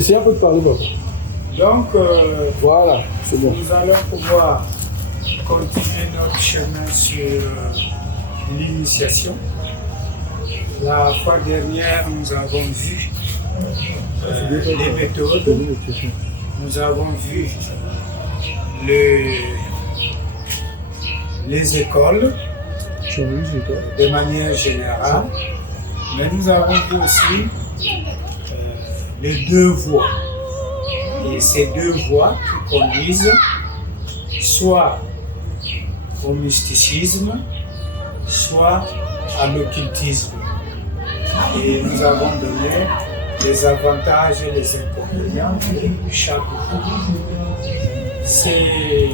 Essayez un peu de parler, papa. Donc, Voilà, c'est bon. nous allons pouvoir continuer notre chemin sur l'initiation. La fois dernière, nous avons vu les méthodes, nous avons vu les écoles de manière générale, mais nous avons vu aussi les deux voies. Et ces deux voies qui conduisent soit au mysticisme, soit à l'occultisme. Et nous avons donné les avantages et les inconvénients de chaque voie. Ces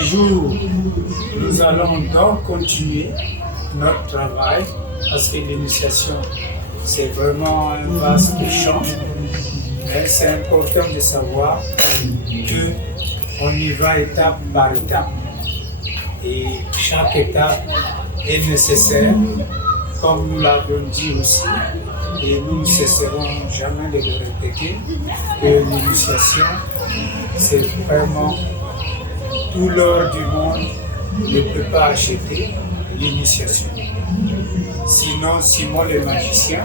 jours, nous allons donc continuer notre travail parce que l'initiation, c'est vraiment un vaste champ. Mais c'est important de savoir qu'on y va étape par étape. Et chaque étape est nécessaire, comme nous l'avons dit aussi, et nous ne cesserons jamais de le répéter, que l'initiation, c'est vraiment tout l'or du monde ne peut pas acheter l'initiation. Sinon, Simon le magicien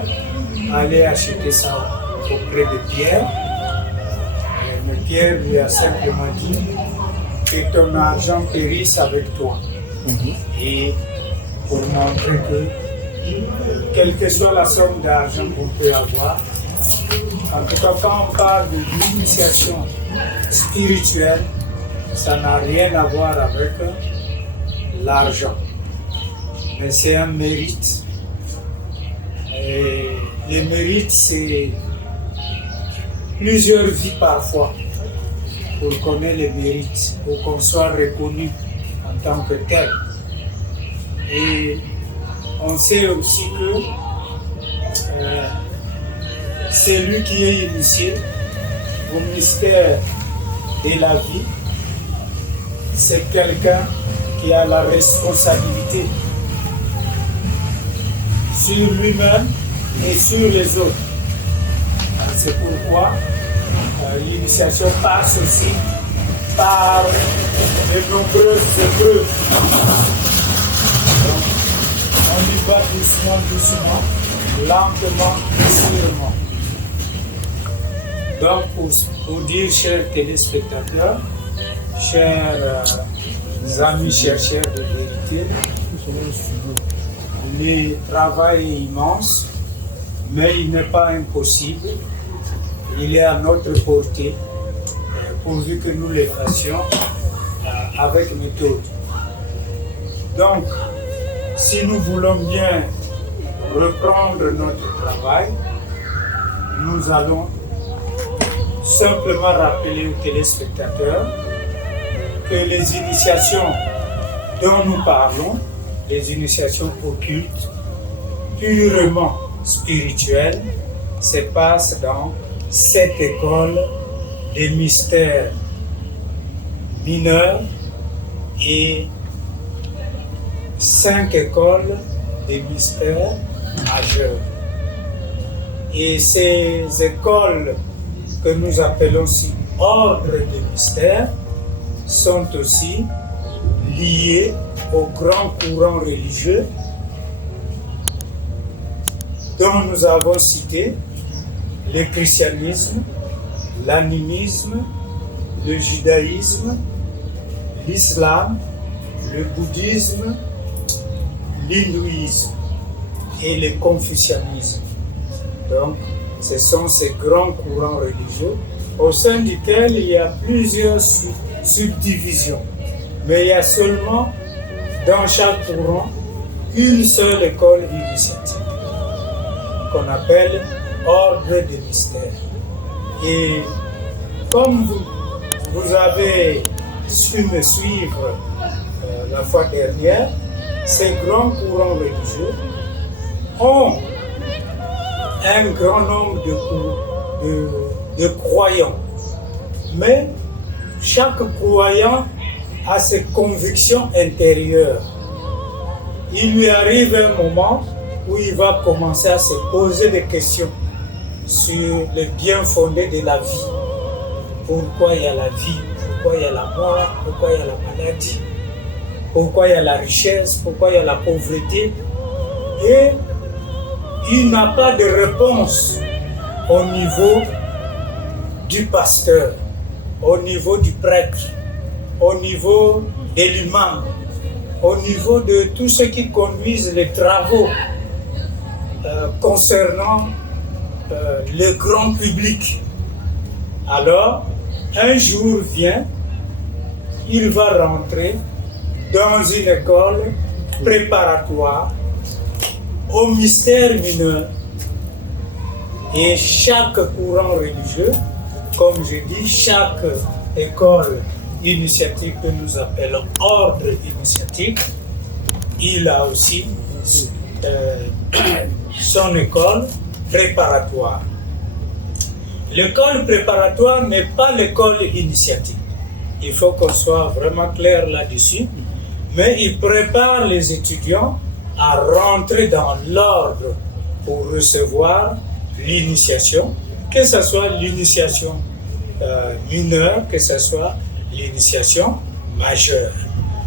allait acheter ça auprès de Pierre. Mais Pierre lui a simplement dit que ton argent périsse avec toi. Et pour montrer que, quelle que soit la somme d'argent qu'on peut avoir, en tout cas quand on parle de l'initiation spirituelle, ça n'a rien à voir avec l'argent. Mais c'est un mérite. Et les mérites, c'est plusieurs vies parfois pour qu'on ait les mérites, pour qu'on soit reconnu en tant que tel. Et on sait aussi que celui qui est initié au mystère de la vie, c'est quelqu'un qui a la responsabilité sur lui-même et sur les autres. C'est pourquoi l'initiation passe aussi par de nombreuses épreuves. Donc, on y va doucement, doucement, lentement et sûrement. Donc, pour dire, chers téléspectateurs, chers amis chercheurs de vérité, le travail est immense, mais il n'est pas impossible. Il est à notre portée, pourvu que nous le fassions avec méthode. Donc, si nous voulons bien reprendre notre travail, nous allons simplement rappeler aux téléspectateurs que les initiations dont nous parlons, les initiations occultes, purement spirituelles, se passent dans cette école des mystères mineurs et 5 écoles des mystères majeurs. Et ces écoles que nous appelons aussi ordre des mystères sont aussi liées aux grands courants religieux dont nous avons cité le christianisme, l'animisme, le judaïsme, l'islam, le bouddhisme, l'hindouisme et le confucianisme. Donc, ce sont ces grands courants religieux au sein duquel il y a plusieurs subdivisions. Mais il y a seulement dans chaque courant une seule école initiatique qu'on appelle ordre des mystères. Et comme vous avez su me suivre la fois dernière, ces grands courants religieux ont un grand nombre de croyants. Mais chaque croyant a ses convictions intérieures. Il lui arrive un moment où il va commencer à se poser des questions. sur le bien fondé de la vie. Pourquoi il y a la vie, pourquoi il y a la mort, pourquoi il y a la maladie, pourquoi il y a la richesse, pourquoi il y a la pauvreté. Et il n'a pas de réponse au niveau du pasteur, au niveau du prêtre, au niveau de l'imam, au niveau de tous ceux qui conduisent les travaux concernant le grand public. Alors, un jour vient, il va rentrer dans une école préparatoire au mystère mineur. Et chaque courant religieux, comme je dis, chaque école initiatique que nous appelons ordre initiatique, il a aussi son école préparatoire. L'école préparatoire n'est pas l'école initiatique. Il faut qu'on soit vraiment clair là-dessus. Mais il prépare les étudiants à rentrer dans l'ordre pour recevoir l'initiation, que ce soit l'initiation mineure, que ce soit l'initiation majeure.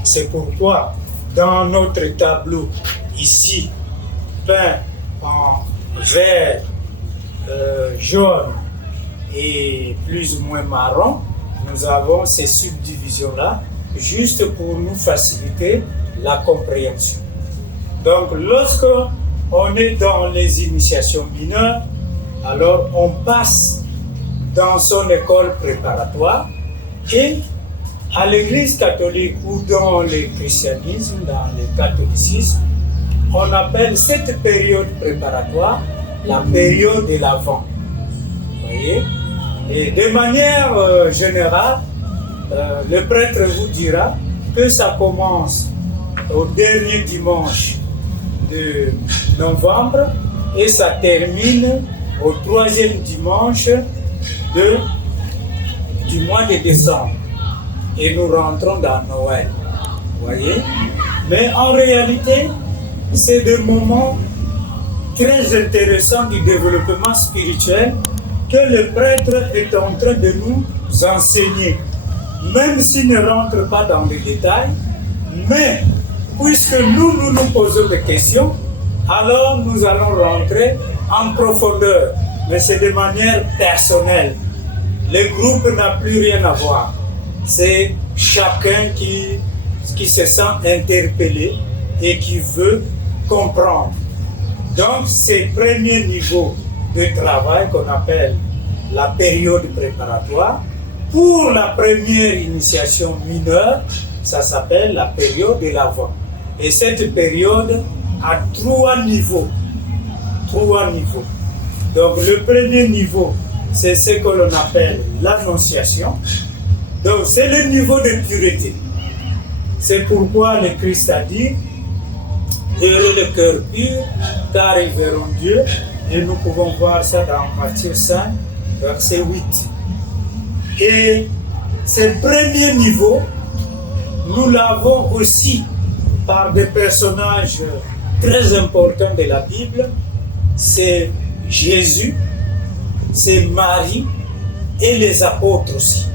C'est pourquoi dans notre tableau ici, peint en vert, jaune et plus ou moins marron, nous avons ces subdivisions-là, juste pour nous faciliter la compréhension. Donc, lorsque on est dans les initiations mineures, alors on passe dans son école préparatoire et à l'église catholique ou dans le christianisme, dans le catholicisme, on appelle cette période préparatoire la période de l'Avent. Vous voyez? Et de manière générale, le prêtre vous dira que ça commence au dernier dimanche de novembre et ça termine au troisième dimanche du mois de décembre. Et nous rentrons dans Noël. Vous voyez? Mais en réalité, c'est des moments très intéressants du développement spirituel que le prêtre est en train de nous enseigner. Même s'il ne rentre pas dans les détails, mais puisque nous posons des questions, alors nous allons rentrer en profondeur, mais c'est de manière personnelle. Le groupe n'a plus rien à voir. C'est chacun qui se sent interpellé et qui veut comprendre. Donc, ces premiers niveaux de travail qu'on appelle la période préparatoire, pour la première initiation mineure, ça s'appelle la période de l'Avent. Et cette période a trois niveaux. Donc, le premier niveau, c'est ce que l'on appelle l'Annonciation. Donc, c'est le niveau de pureté. C'est pourquoi le Christ a dit « Heureux le cœur pur, car ils verront Dieu ». Et nous pouvons voir ça dans Matthieu 5, verset 8. Et ce premier niveau, nous l'avons aussi par des personnages très importants de la Bible. C'est Jésus, c'est Marie et les apôtres aussi.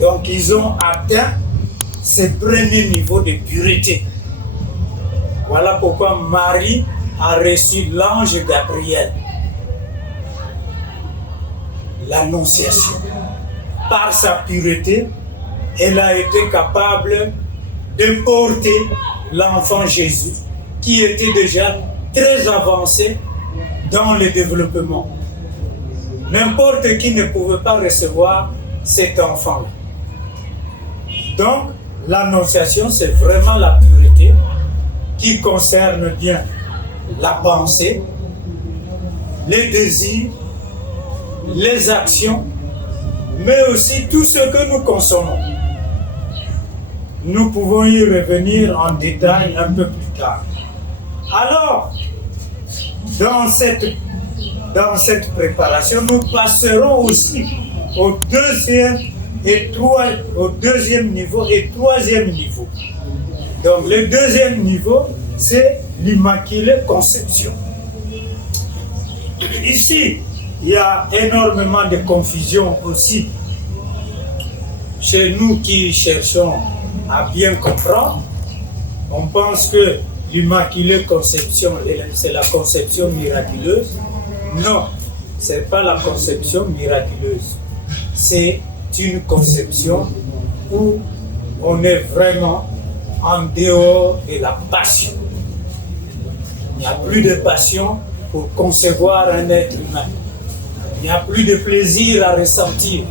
Donc ils ont atteint ce premier niveau de pureté. Voilà pourquoi Marie a reçu l'ange Gabriel, l'Annonciation. Par sa pureté, elle a été capable de porter l'enfant Jésus, qui était déjà très avancé dans le développement. N'importe qui ne pouvait pas recevoir cet enfant-là. Donc, l'Annonciation, c'est vraiment la pureté qui concerne bien la pensée, les désirs, les actions, mais aussi tout ce que nous consommons. Nous pouvons y revenir en détail un peu plus tard. Alors, dans cette préparation, nous passerons aussi au deuxième niveau et troisième niveau. Donc, le deuxième niveau, c'est l'Immaculée Conception. Ici, il y a énormément de confusion aussi chez nous qui cherchons à bien comprendre. On pense que l'Immaculée Conception, c'est la conception miraculeuse. Non, ce n'est pas la conception miraculeuse. C'est une conception où on est vraiment en dehors de la passion. Il n'y a plus de passion pour concevoir un être humain. Il n'y a plus de plaisir à ressentir.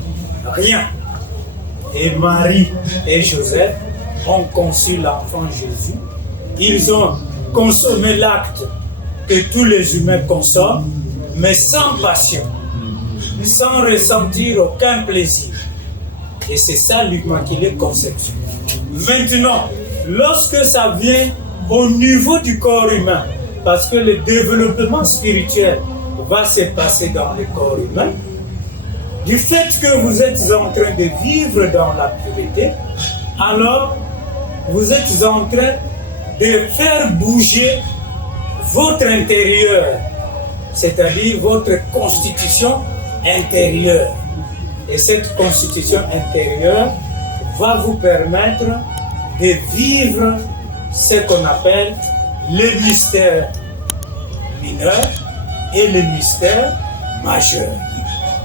Rien. Et Marie et Joseph ont conçu l'enfant Jésus. Ils ont consommé l'acte que tous les humains consomment, mais sans passion, sans ressentir aucun plaisir. Et c'est ça l'Immaculée Conception. Maintenant, lorsque ça vient au niveau du corps humain, parce que le développement spirituel va se passer dans le corps humain, du fait que vous êtes en train de vivre dans la pureté, alors vous êtes en train de faire bouger votre intérieur, c'est-à-dire votre constitution intérieure. Et cette constitution intérieure va vous permettre de vivre ce qu'on appelle le mystère mineur et le mystère majeur.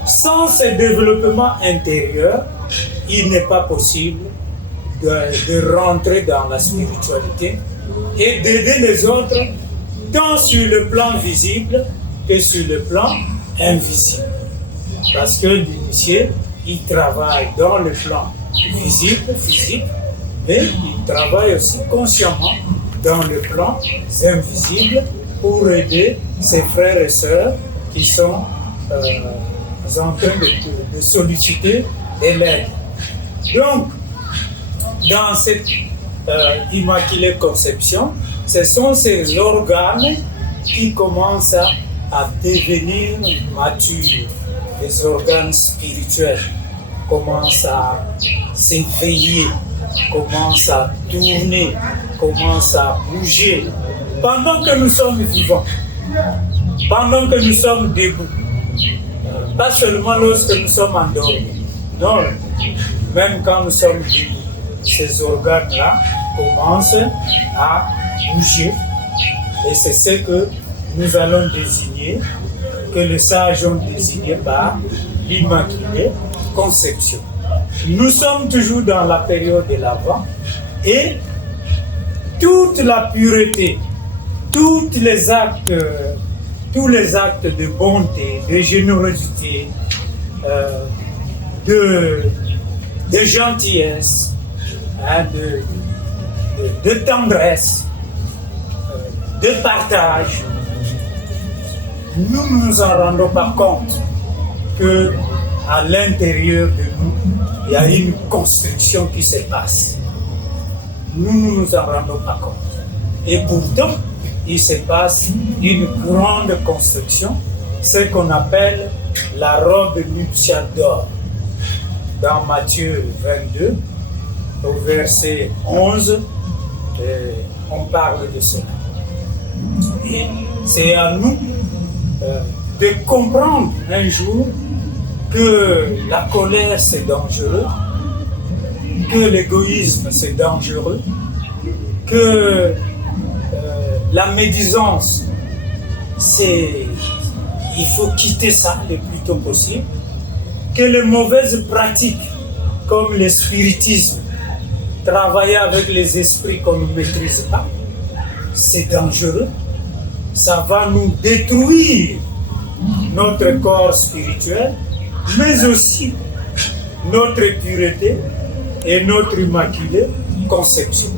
Sans ce développement intérieur, il n'est pas possible de rentrer dans la spiritualité et d'aider les autres tant sur le plan visible que sur le plan invisible. Parce que l'initié, il travaille dans le plan visible, physique, mais il travaille aussi consciemment dans le plan invisible pour aider ses frères et sœurs qui sont en train de solliciter de l'aide. Donc, dans cette Immaculée Conception, ce sont ces organes qui commencent à devenir matures. Les organes spirituels commencent à s'éveiller, commencent à tourner, commencent à bouger. Pendant que nous sommes vivants, pendant que nous sommes debout, pas seulement lorsque nous sommes endormis, non, même quand nous sommes debout, ces organes-là commencent à bouger. Et c'est ce que nous allons désigner, que les sages ont désigné par l'Immaculée Conception. Nous sommes toujours dans la période de l'Avent et toute la pureté, tous les actes de bonté, de générosité, de gentillesse, de tendresse, de partage, nous ne nous en rendons pas compte qu'à l'intérieur de nous, il y a une construction qui se passe. Nous ne nous en rendons pas compte. Et pourtant, il se passe une grande construction, ce qu'on appelle la robe nuptiale d'or. Dans Matthieu 22, au verset 11, on parle de cela. Et c'est à nous de comprendre un jour que la colère c'est dangereux, que l'égoïsme c'est dangereux, que la médisance il faut quitter ça le plus tôt possible, que les mauvaises pratiques comme le spiritisme, travailler avec les esprits qu'on ne maîtrise pas, c'est dangereux. Ça va nous détruire notre corps spirituel, mais aussi notre pureté et notre immaculée conception.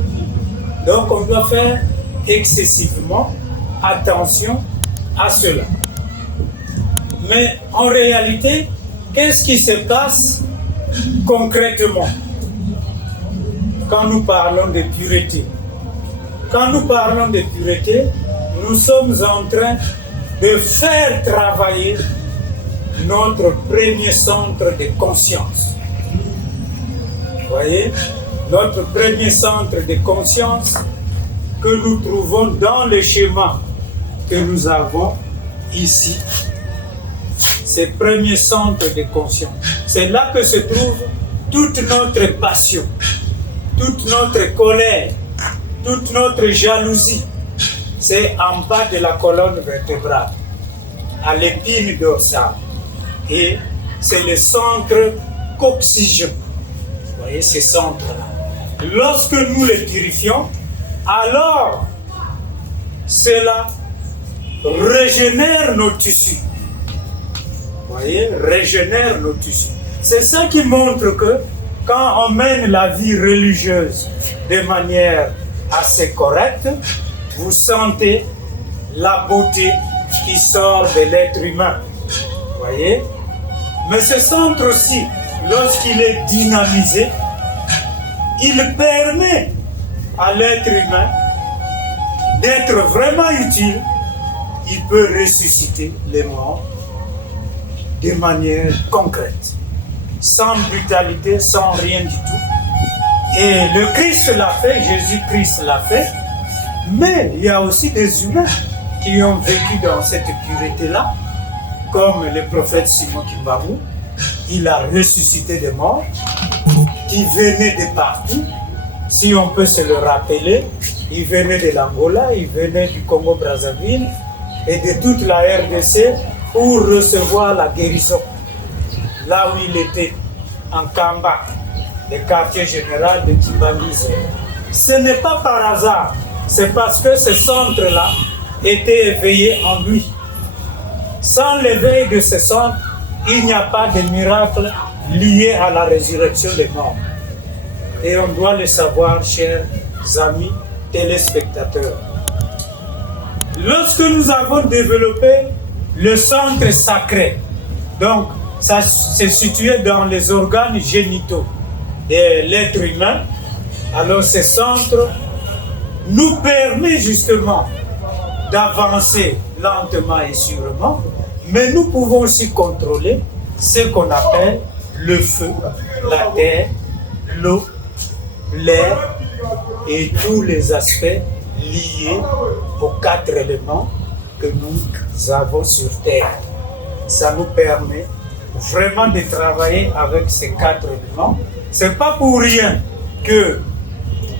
Donc on doit faire excessivement attention à cela. Mais en réalité, qu'est-ce qui se passe concrètement quand nous parlons de pureté? Quand nous parlons de pureté, nous sommes en train de faire travailler notre premier centre de conscience. Vous voyez, notre premier centre de conscience que nous trouvons dans le schéma que nous avons ici, ces premiers centres de conscience. C'est là que se trouve toute notre passion, toute notre colère, toute notre jalousie. C'est en bas de la colonne vertébrale, à l'épine dorsale. Et c'est le centre coccygeaux. Vous voyez ces centres-là. Lorsque nous les purifions, alors cela régénère nos tissus. Vous voyez, régénère nos tissus. C'est ça qui montre que quand on mène la vie religieuse de manière assez correcte, vous sentez la beauté qui sort de l'être humain. Vous voyez? Mais ce centre aussi, lorsqu'il est dynamisé, il permet à l'être humain d'être vraiment utile. Il peut ressusciter les morts de manière concrète, sans brutalité, sans rien du tout. Et le Christ l'a fait, Jésus-Christ l'a fait, mais il y a aussi des humains qui ont vécu dans cette pureté-là, comme le prophète Simon Kimbamu. Il a ressuscité des morts qui venaient de partout. Si on peut se le rappeler, il venait de l'Angola, il venait du Congo-Brazzaville et de toute la RDC pour recevoir la guérison. Là où il était, en Kamba, le quartier général de Timbangise. Ce n'est pas par hasard, c'est parce que ce centre-là était éveillé en lui. Sans l'éveil de ce centre, il n'y a pas de miracle lié à la résurrection des morts. Et on doit le savoir, chers amis téléspectateurs. Lorsque nous avons développé le centre sacré, donc ça se situait dans les organes génitaux de l'être humain, alors ce centre nous permet justement d'avancer lentement et sûrement, mais nous pouvons aussi contrôler ce qu'on appelle le feu, la terre, l'eau, l'air et tous les aspects liés aux 4 éléments que nous avons sur terre. Ça nous permet vraiment de travailler avec ces 4 éléments. C'est pas pour rien que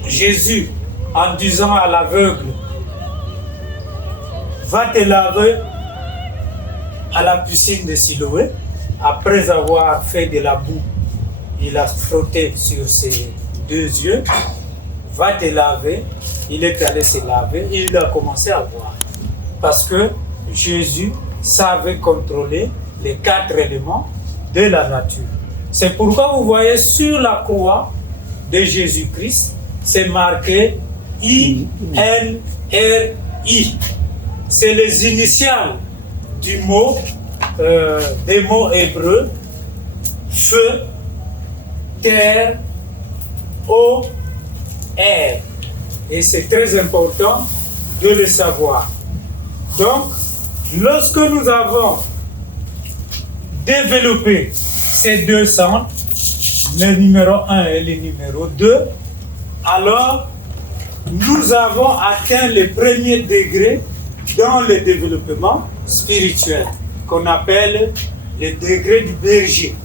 Jésus, en disant à l'aveugle, va te laver à la piscine de Siloé, après avoir fait de la boue, il a frotté sur ses 2 yeux, va te laver, il est allé se laver, il a commencé à voir. Parce que Jésus savait contrôler les 4 éléments de la nature. C'est pourquoi vous voyez sur la croix de Jésus-Christ, c'est marqué I-N-R-I. C'est les initiales du mot, des mots hébreux, feu, terre, eau, air. Et c'est très important de le savoir. Donc, lorsque nous avons développé ces 2 centres, le numéro 1 et le numéro 2, alors nous avons atteint le premier degré dans le développement spirituel, qu'on appelle le degré du berger.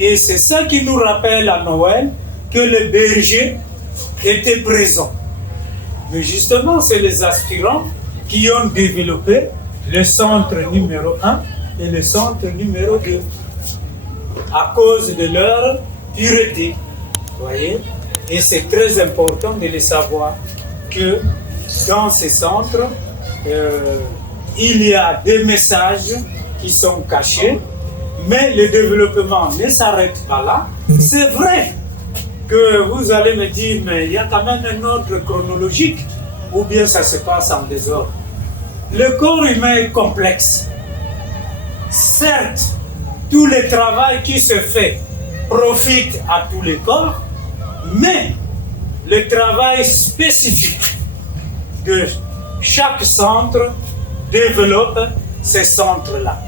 Et c'est ça qui nous rappelle à Noël que le berger était présent. Mais justement, c'est les aspirants qui ont développé le centre numéro 1 et le centre numéro 2 à cause de leur pureté. Voyez? Et c'est très important de le savoir que dans ces centres, il y a des messages qui sont cachés, mais le développement ne s'arrête pas là. C'est vrai que vous allez me dire, mais il y a quand même un ordre chronologique, ou bien ça se passe en désordre. Le corps humain est complexe. Certes, tout le travail qui se fait profite à tous les corps, mais le travail spécifique de chaque centre développe ces centres-là.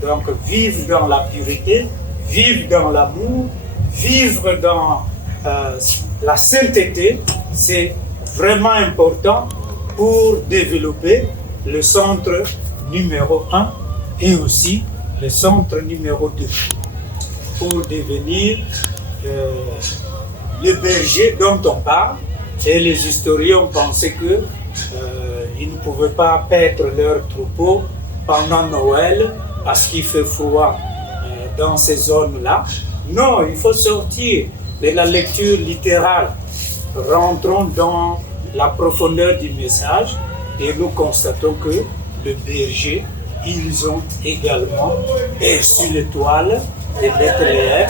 Donc, vivre dans la pureté, vivre dans l'amour, vivre dans la sainteté, c'est vraiment important pour développer le centre numéro 1 et aussi le centre numéro 2 pour devenir le berger dont on parle. Et les historiens pensaient que ils ne pouvaient pas paître leur troupeau pendant Noël parce qu'il fait froid dans ces zones-là. Non, il faut sortir de la lecture littérale. Rentrons dans la profondeur du message et nous constatons que le berger, ils ont également perçu l'étoile de Bethléem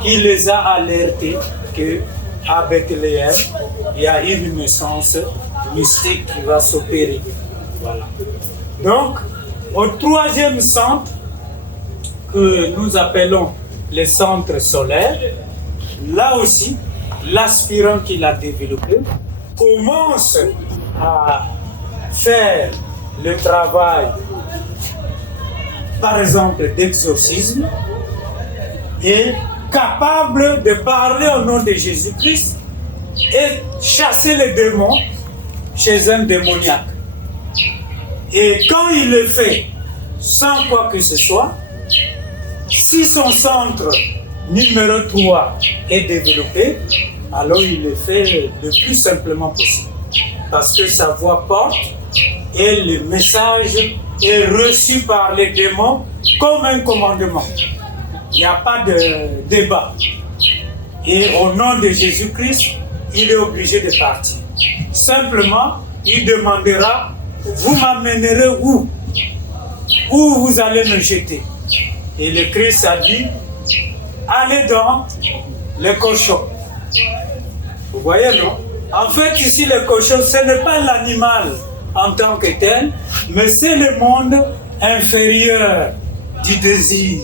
qui les a alertés qu'à Bethléem, il y a une naissance mystique qui va s'opérer. Voilà. Donc, au troisième centre, que nous appelons le centre solaire, là aussi, l'aspirant qui l'a développé commence à faire le travail, par exemple, d'exorcisme, et capable de parler au nom de Jésus-Christ et chasser les démons chez un démoniaque. Et quand il le fait sans quoi que ce soit, si son centre numéro 3 est développé, alors il le fait le plus simplement possible. Parce que sa voix porte et le message est reçu par les démons comme un commandement. Il n'y a pas de débat. Et au nom de Jésus-Christ, il est obligé de partir. Simplement, il demandera, vous m'amènerez où? Où vous allez me jeter? Et le Christ a dit, allez dans le cochon. Vous voyez, non? En fait, ici, le cochon, ce n'est pas l'animal en tant que tel, mais c'est le monde inférieur du désir,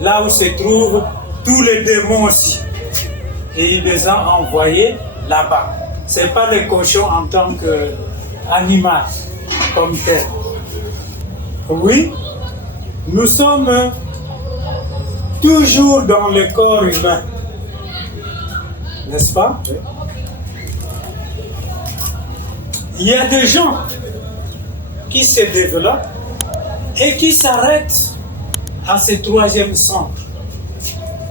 là où se trouvent tous les démons aussi. Et il les a envoyés là-bas. Ce n'est pas le cochon en tant qu'animal, comme tel. Oui, nous sommes toujours dans le corps humain, n'est-ce pas? Il y a des gens qui se développent et qui s'arrêtent à ce troisième centre,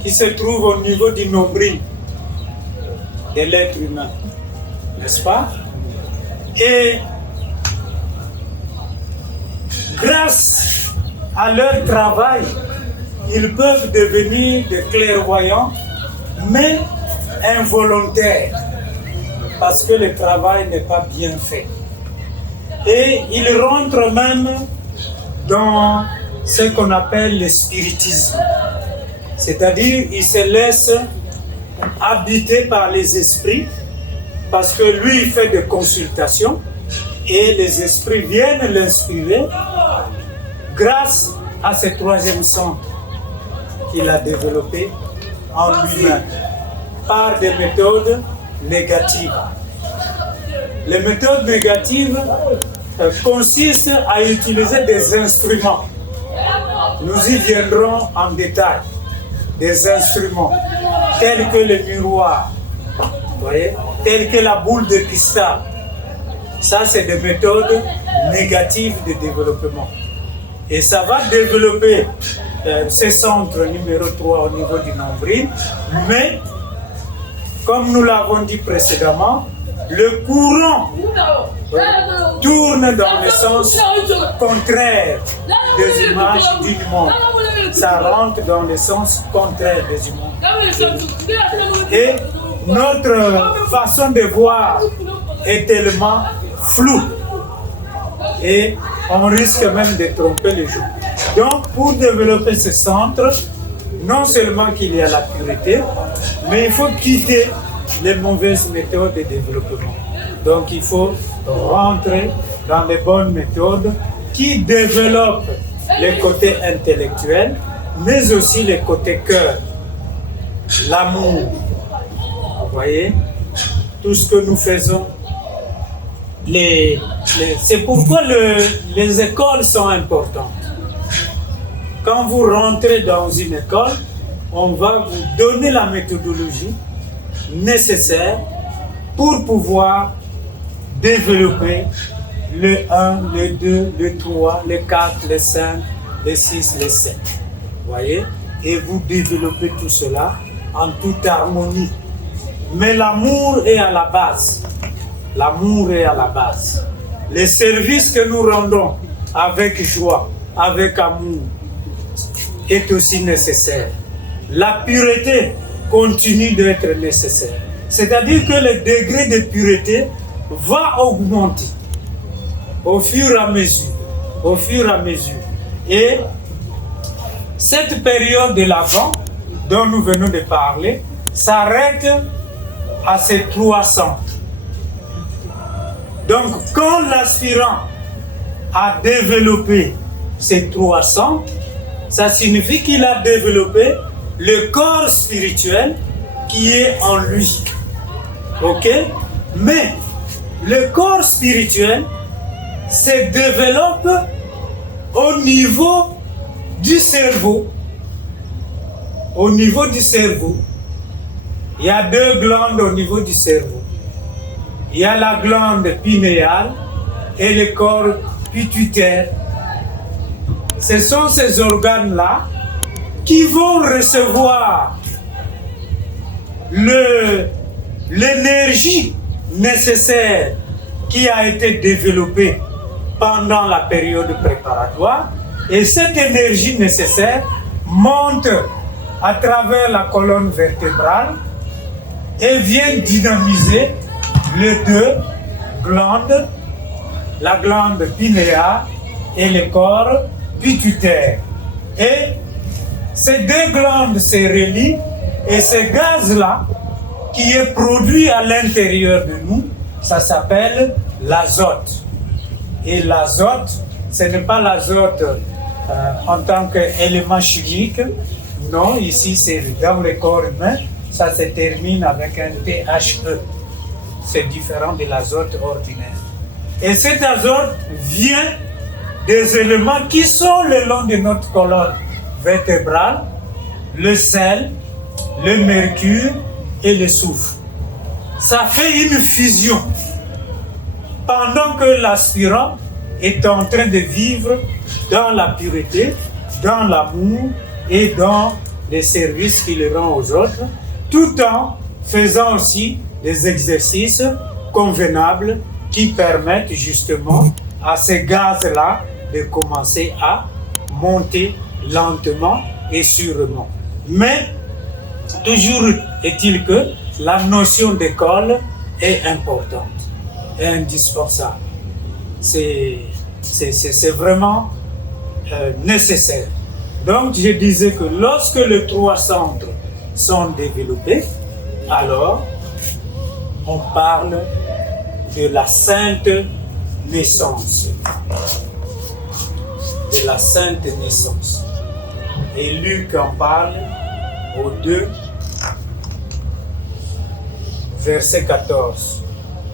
qui se trouve au niveau du nombril de l'être humain, n'est-ce pas? Et grâce à leur travail, ils peuvent devenir des clairvoyants, mais involontaires, parce que le travail n'est pas bien fait. Et ils rentrent même dans ce qu'on appelle le spiritisme. C'est-à-dire, ils se laissent habiter par les esprits, parce que lui, il fait des consultations, et les esprits viennent l'inspirer grâce à ce troisième centre qu'il a développé en lui-même, par des méthodes négatives. Les méthodes négatives consistent à utiliser des instruments. Nous y viendrons en détail. Des instruments tels que le miroir, vous voyez, tels que la boule de cristal. Ça, c'est des méthodes négatives de développement. Et ça va développer ce centre numéro 3 au niveau du nombril, mais comme nous l'avons dit précédemment, le courant tourne dans le sens contraire des images du monde. Ça rentre dans le sens contraire des images. Et notre façon de voir est tellement floue. Et on risque même de tromper les gens. Donc, pour développer ce centre, non seulement qu'il y a la pureté, mais il faut quitter les mauvaises méthodes de développement. Donc, il faut rentrer dans les bonnes méthodes qui développent les côtés intellectuels, mais aussi les côtés cœur, l'amour. Vous voyez, tout ce que nous faisons. C'est pourquoi les écoles sont importantes. Quand vous rentrez dans une école, on va vous donner la méthodologie nécessaire pour pouvoir développer le 1, le 2, le 3, le 4, le 5, le 6, le 7. Voyez? Et vous développez tout cela en toute harmonie. Mais l'amour est à la base. L'amour est à la base. Les services que nous rendons avec joie, avec amour, est aussi nécessaire. La pureté continue d'être nécessaire. C'est-à-dire que le degré de pureté va augmenter au fur et à mesure. Au fur et à mesure. Et cette période de l'Avent dont nous venons de parler s'arrête à ces 300. Donc, quand l'aspirant a développé ces 300, ça signifie qu'il a développé le corps spirituel qui est en lui. Ok? Mais le corps spirituel se développe au niveau du cerveau. Au niveau du cerveau, il y a 2 glandes au niveau du cerveau. Il y a la glande pinéale et le corps pituitaire. Ce sont ces organes-là qui vont recevoir l'énergie nécessaire qui a été développée pendant la période préparatoire. Et cette énergie nécessaire monte à travers la colonne vertébrale et vient dynamiser les 2 glandes, la glande pinéale et le corps pituitaire. Et ces 2 glandes se relient et ce gaz-là qui est produit à l'intérieur de nous, ça s'appelle l'azote. Et l'azote, ce n'est pas l'azote en tant qu'élément chimique. Non, ici c'est dans le corps humain, ça se termine avec un THE. C'est différent de l'azote ordinaire. Et cet azote vient des éléments qui sont le long de notre colonne vertébrale, le sel, le mercure et le soufre. Ça fait une fusion pendant que l'aspirant est en train de vivre dans la pureté, dans l'amour et dans les services qu'il rend aux autres, tout en faisant aussi des exercices convenables qui permettent justement à ces gaz-là de commencer à monter lentement et sûrement. Mais toujours est-il que la notion d'école est importante, est indispensable. C'est vraiment nécessaire. Donc je disais que lorsque les 3 centres sont développés, alors on parle de la sainte naissance. De la sainte naissance. Et Luc en parle au 2, verset 14.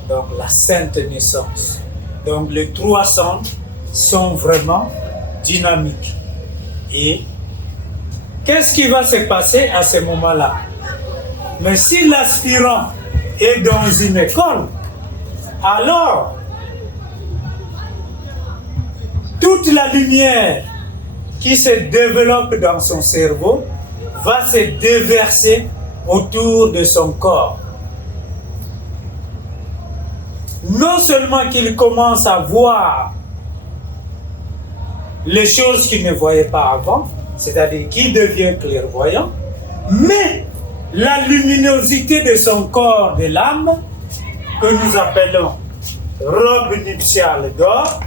Donc la sainte naissance. Donc les 3 centres sont vraiment dynamiques. Et qu'est-ce qui va se passer à ce moment-là? Mais si l'aspirant est dans une école, alors toute la lumière qui se développe dans son cerveau va se déverser autour de son corps. Non seulement qu'il commence à voir les choses qu'il ne voyait pas avant, c'est-à-dire qu'il devient clairvoyant, mais la luminosité de son corps, de l'âme, que nous appelons robe nuptiale d'or,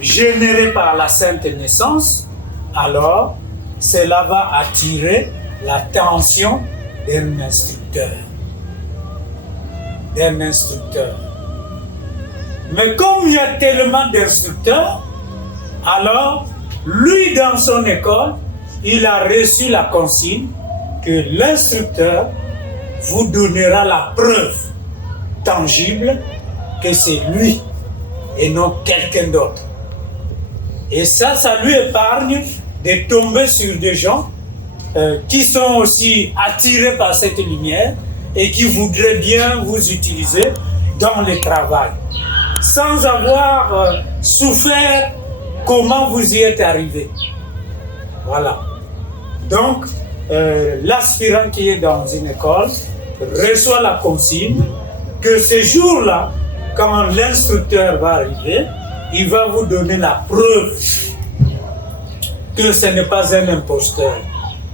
générée par la sainte naissance, alors cela va attirer l'attention d'un instructeur. Mais comme il y a tellement d'instructeurs, alors lui dans son école, il a reçu la consigne que l'instructeur vous donnera la preuve tangible que c'est lui et non quelqu'un d'autre. Et ça lui épargne de tomber sur des gens qui sont aussi attirés par cette lumière et qui voudraient bien vous utiliser dans le travail, sans avoir souffert comment vous y êtes arrivé. Voilà. Donc, l'aspirant qui est dans une école reçoit la consigne que ce jour-là, quand l'instructeur va arriver, il va vous donner la preuve que ce n'est pas un imposteur,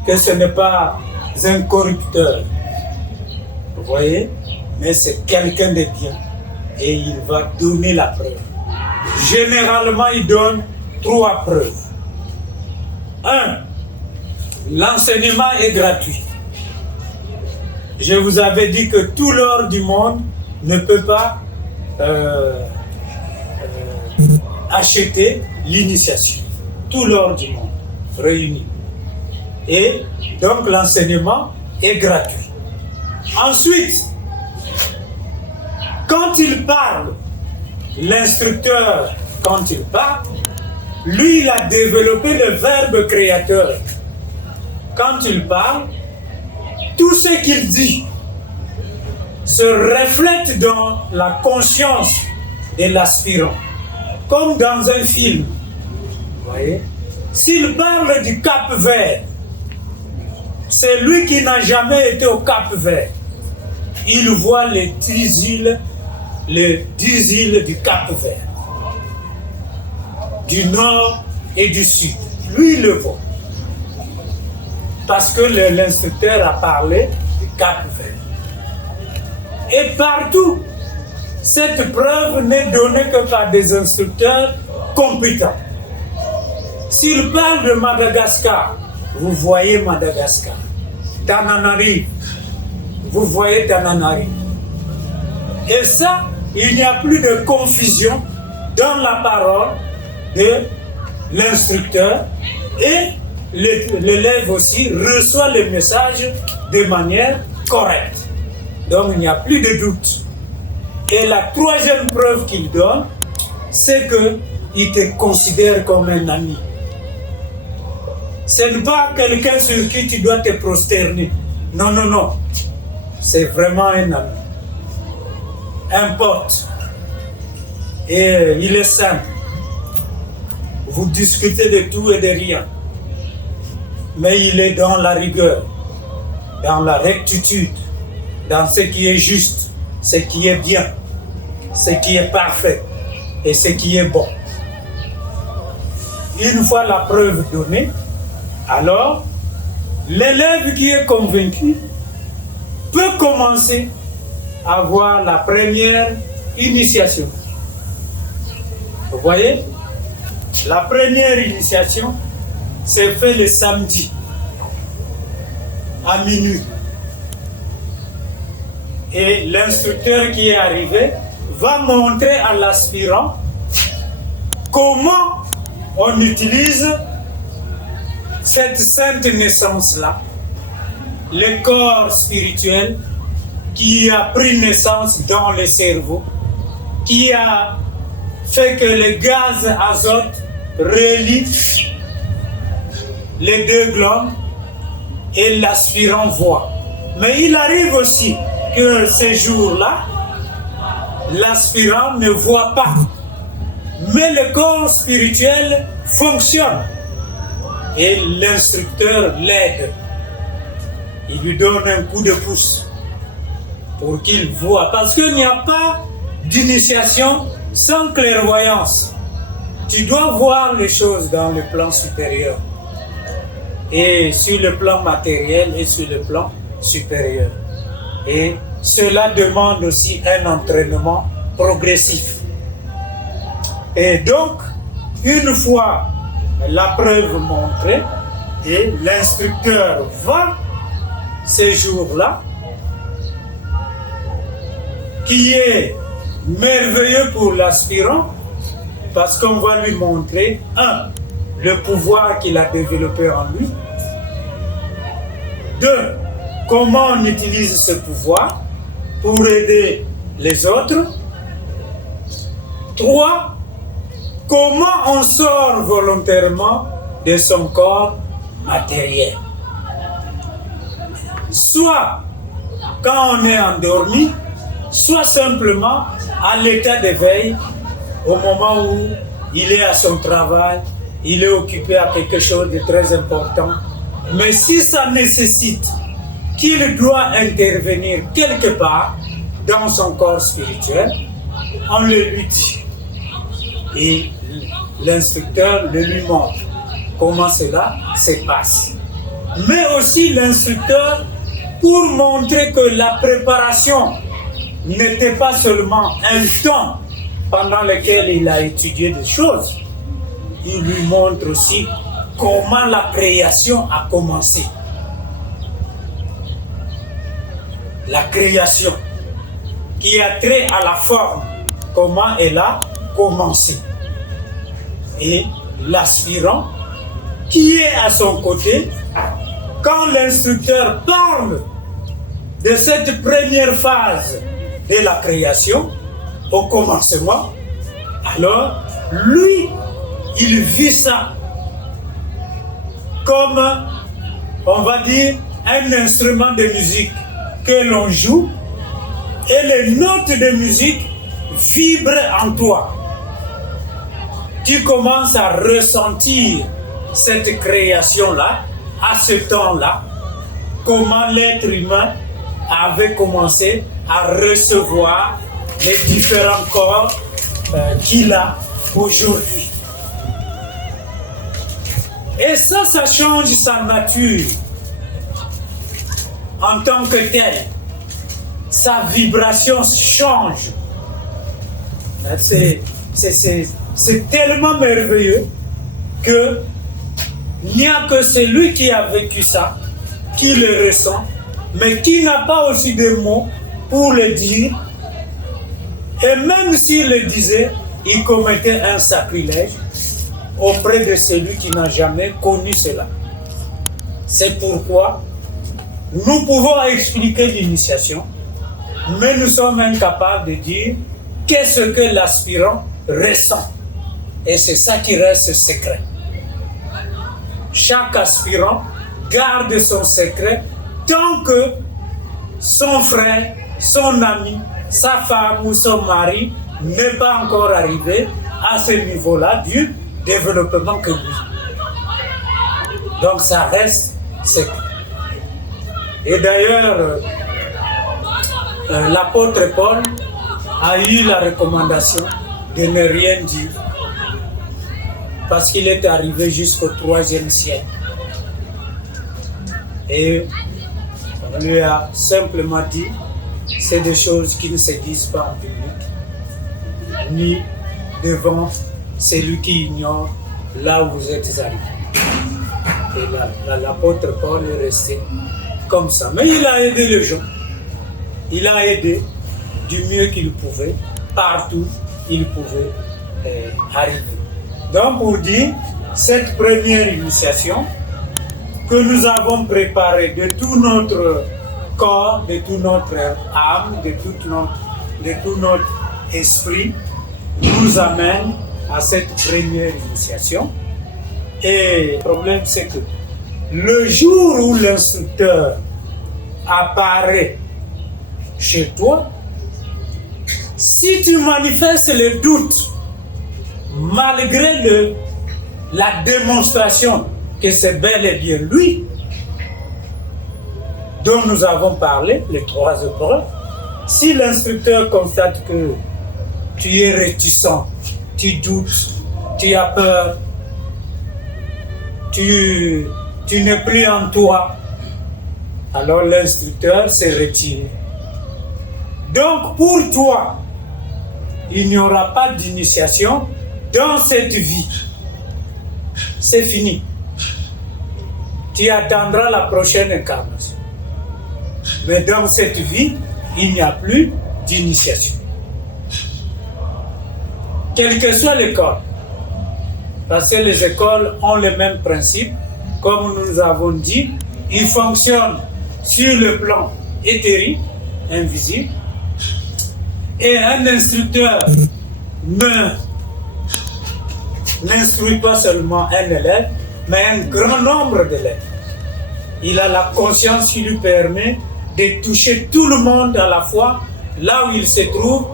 que ce n'est pas un corrupteur. Vous voyez? Mais c'est quelqu'un de bien. Et il va donner la preuve. Généralement, il donne 3 preuves. 1. L'enseignement est gratuit. Je vous avais dit que tout l'or du monde ne peut pas acheter l'initiation. Tout l'or du monde réuni. Et donc l'enseignement est gratuit. Ensuite, quand il parle, l'instructeur, quand il parle, lui, il a développé le verbe créateur. Quand il parle, tout ce qu'il dit se reflète dans la conscience de l'aspirant, comme dans un film. Vous voyez? S'il parle du Cap-Vert, c'est lui qui n'a jamais été au Cap-Vert. Il voit les 10 îles du Cap-Vert, du nord et du sud. Lui, il le voit. Parce que l'instructeur a parlé du Cap-Vert. Et partout, cette preuve n'est donnée que par des instructeurs compétents. S'il parle de Madagascar, vous voyez Madagascar. Tananarive, vous voyez Tananarive. Et ça, il n'y a plus de confusion dans la parole de l'instructeur, et l'élève aussi reçoit le message de manière correcte. Donc il n'y a plus de doute. Et la 3e preuve qu'il donne, c'est qu'il te considère comme un ami. Ce n'est pas quelqu'un sur qui tu dois te prosterner. Non, non, non. C'est vraiment un ami. Un pote. Et il est simple. Vous discutez de tout et de rien. Mais il est dans la rigueur, dans la rectitude, dans ce qui est juste, ce qui est bien, ce qui est parfait et ce qui est bon. Une fois la preuve donnée, alors l'élève qui est convaincu peut commencer à avoir la première initiation. Vous voyez? La première initiation s'est faite le samedi à minuit. Et l'instructeur qui est arrivé va montrer à l'aspirant comment on utilise cette sainte naissance-là, le corps spirituel qui a pris naissance dans le cerveau, qui a fait que le gaz azote relie les 2 glandes et l'aspirant voit. Mais il arrive aussi que ces jours-là, l'aspirant ne voit pas. Mais le corps spirituel fonctionne. Et l'instructeur l'aide. Il lui donne un coup de pouce pour qu'il voit. Parce qu'il n'y a pas d'initiation sans clairvoyance. Tu dois voir les choses dans le plan supérieur. Et sur le plan matériel et sur le plan supérieur. Et cela demande aussi un entraînement progressif. Et donc, une fois la preuve montrée, et l'instructeur va ces jours-là, qui est merveilleux pour l'aspirant, parce qu'on va lui montrer, le pouvoir qu'il a développé en lui. 2, comment on utilise ce pouvoir pour aider les autres. 3, comment on sort volontairement de son corps matériel. Soit quand on est endormi, soit simplement à l'état d'éveil au moment où il est à son travail, il est occupé à quelque chose de très important. Mais si ça nécessite qu'il doit intervenir quelque part dans son corps spirituel, on le lui dit. Et l'instructeur le lui montre comment cela se passe. Mais aussi l'instructeur, pour montrer que la préparation n'était pas seulement un temps pendant lequel il a étudié des choses, il lui montre aussi comment la création a commencé. La création qui a trait à la forme, comment elle a commencé. Et l'aspirant qui est à son côté, quand l'instructeur parle de cette première phase de la création, au commencement, alors lui, il vit ça comme, on va dire, un instrument de musique que l'on joue et les notes de musique vibrent en toi. Tu commences à ressentir cette création-là, à ce temps-là, comment l'être humain avait commencé à recevoir les différents corps qu'il a aujourd'hui. Et ça change sa nature en tant que telle. Sa vibration change. C'est tellement merveilleux que il n'y a que celui qui a vécu ça, qui le ressent, mais qui n'a pas aussi de mots pour le dire. Et même s'il le disait, il commettait un sacrilège auprès de celui qui n'a jamais connu cela. C'est pourquoi nous pouvons expliquer l'initiation, mais nous sommes incapables de dire qu'est-ce que l'aspirant ressent. Et c'est ça qui reste secret. Chaque aspirant garde son secret tant que son frère, son ami, sa femme ou son mari n'est pas encore arrivé à ce niveau-là du développement que lui. Donc ça reste secret. Et d'ailleurs, l'apôtre Paul a eu la recommandation de ne rien dire parce qu'il est arrivé jusqu'au 3e siècle. Et on lui a simplement dit, c'est des choses qui ne se disent pas en public, ni devant celui qui ignore là où vous êtes arrivé. Et l'apôtre Paul est resté comme ça. Mais il a aidé les gens. Il a aidé du mieux qu'il pouvait, partout il pouvait arriver. Donc pour dire, cette première initiation que nous avons préparée de tout notre corps, de toute notre âme, de tout notre esprit, nous amène à cette première initiation. Et le problème, c'est que le jour où l'instructeur apparaît chez toi, si tu manifestes le doute, malgré la démonstration que c'est bel et bien lui dont nous avons parlé, les 3 épreuves, si l'instructeur constate que tu es réticent, tu doutes, tu as peur, tu n'es plus en toi, alors l'instructeur s'est retiré. Donc pour toi, il n'y aura pas d'initiation dans cette vie. C'est fini. Tu attendras la prochaine incarnation. Mais dans cette vie, il n'y a plus d'initiation. Quelle que soit l'école, parce que les écoles ont le même principe, comme nous avons dit, ils fonctionnent sur le plan éthérique, invisible, et un instructeur n'instruit pas seulement un élève, mais un grand nombre d'élèves. Il a la conscience qui lui permet de toucher tout le monde à la fois, là où il se trouve,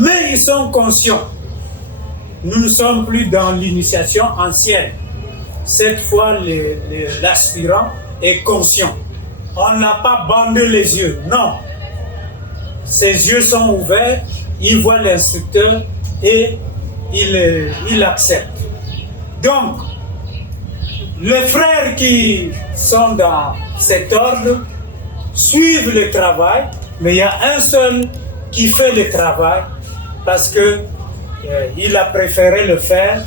mais ils sont conscients nous ne sommes plus dans l'initiation ancienne. Cette fois, l'aspirant est conscient. On n'a pas bandé les yeux, non. Ses yeux sont ouverts, il voit l'instructeur et il accepte. Donc, les frères qui sont dans cet ordre suivent le travail, mais il y a un seul qui fait le travail parce que il a préféré le faire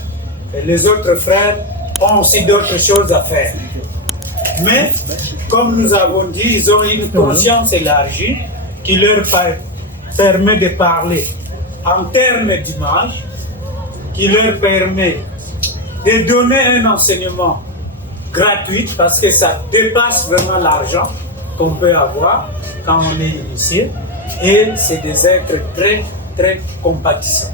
et les autres frères ont aussi d'autres choses à faire. Mais, comme nous avons dit, ils ont une conscience élargie qui leur permet de parler en termes d'image, qui leur permet de donner un enseignement gratuit parce que ça dépasse vraiment l'argent qu'on peut avoir quand on est initié et c'est des êtres très très compatissants.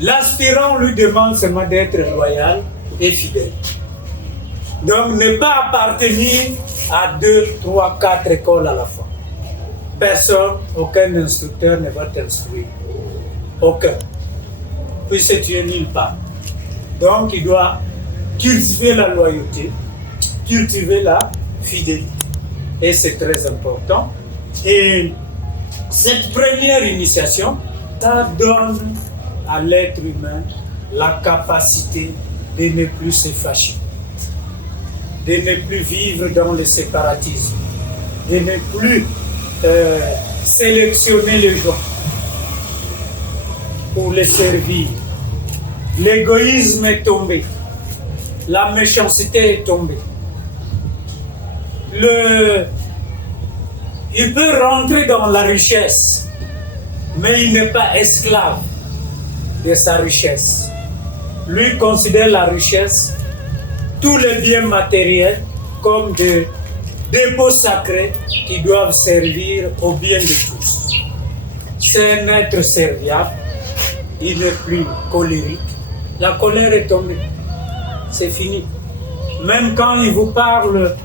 L'aspirant lui demande seulement d'être loyal et fidèle. Donc ne pas appartenir à 2, 3, 4 écoles à la fois. Personne, aucun instructeur ne va t'instruire. Aucun. Puisque tu es nulle part. Donc il doit cultiver la loyauté, cultiver la fidélité. Et c'est très important. Et cette première initiation, ça donne à l'être humain la capacité de ne plus se fâcher, de ne plus vivre dans le séparatisme, de ne plus sélectionner les gens pour les servir. L'égoïsme est tombé, la méchanceté est tombée. Il peut rentrer dans la richesse, mais il n'est pas esclave de sa richesse. Lui considère la richesse, tous les biens matériels, comme des dépôts sacrés qui doivent servir au bien de tous. C'est un être serviable, il n'est plus colérique. La colère est tombée, c'est fini. Même quand il vous parle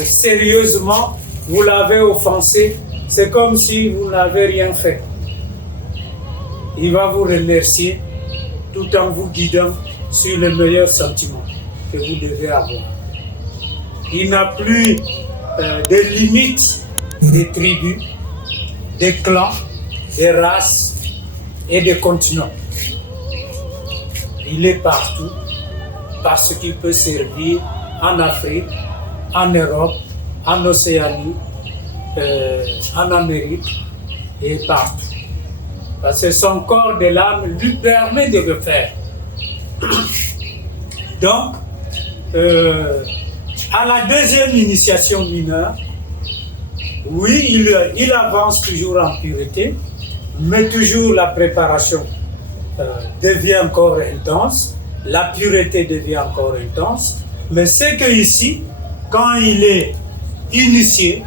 sérieusement, vous l'avez offensé, c'est comme si vous n'avez rien fait. Il va vous remercier tout en vous guidant sur les meilleurs sentiments que vous devez avoir. Il n'a plus de limites des tribus, des clans, des races et des continents. Il est partout parce qu'il peut servir en Afrique, en Europe, en Océanie, en Amérique et partout. Parce que son corps de l'âme lui permet de le faire. Donc, à la deuxième initiation mineure, oui, il avance toujours en pureté, mais toujours la préparation devient encore intense, la pureté devient encore intense, mais c'est que ici, quand il est initié,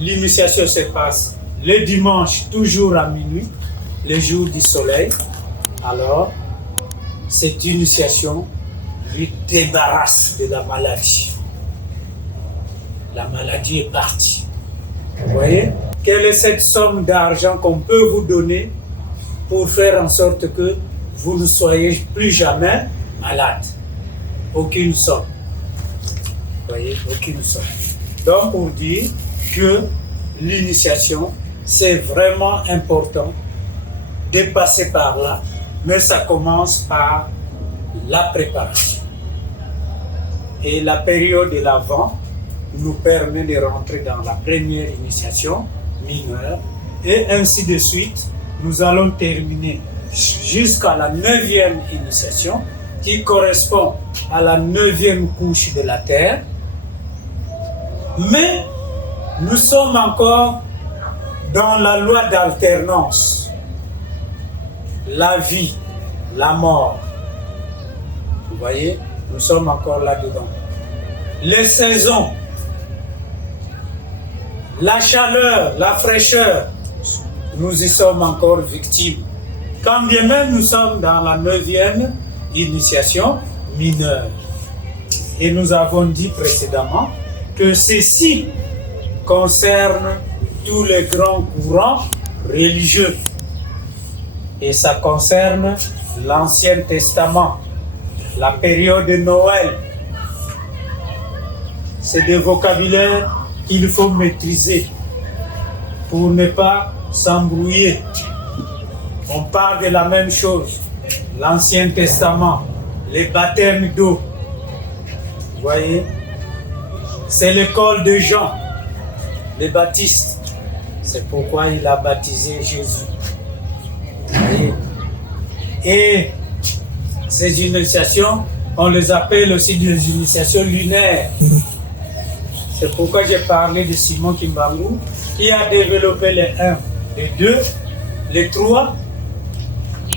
l'initiation se passe le dimanche toujours à minuit, le jour du soleil. Alors, cette initiation lui débarrasse de la maladie. La maladie est partie. Vous voyez? Quelle est cette somme d'argent qu'on peut vous donner pour faire en sorte que vous ne soyez plus jamais malade? Aucune somme. Vous voyez? Aucune somme. Donc, pour dire que l'initiation, c'est vraiment important de passer par là, mais ça commence par la préparation. Et la période de l'Avent nous permet de rentrer dans la première initiation mineure, et ainsi de suite, nous allons terminer jusqu'à la 9e initiation, qui correspond à la 9e couche de la Terre. Mais nous sommes encore dans la loi d'alternance. La vie, la mort. Vous voyez, nous sommes encore là-dedans. Les saisons, la chaleur, la fraîcheur, nous y sommes encore victimes. Quand bien même nous sommes dans la 9e initiation mineure. Et nous avons dit précédemment que ceci concerne tous les grands courants religieux. Et ça concerne l'Ancien Testament, la période de Noël. C'est des vocabulaires qu'il faut maîtriser pour ne pas s'embrouiller. On parle de la même chose. L'Ancien Testament, les baptêmes d'eau. Vous voyez? C'est l'école de Jean, le Baptiste. C'est pourquoi il a baptisé Jésus. Et ces initiations, on les appelle aussi des initiations lunaires. C'est pourquoi j'ai parlé de Simon Kimbangu, qui a développé les 1, les 2, les 3,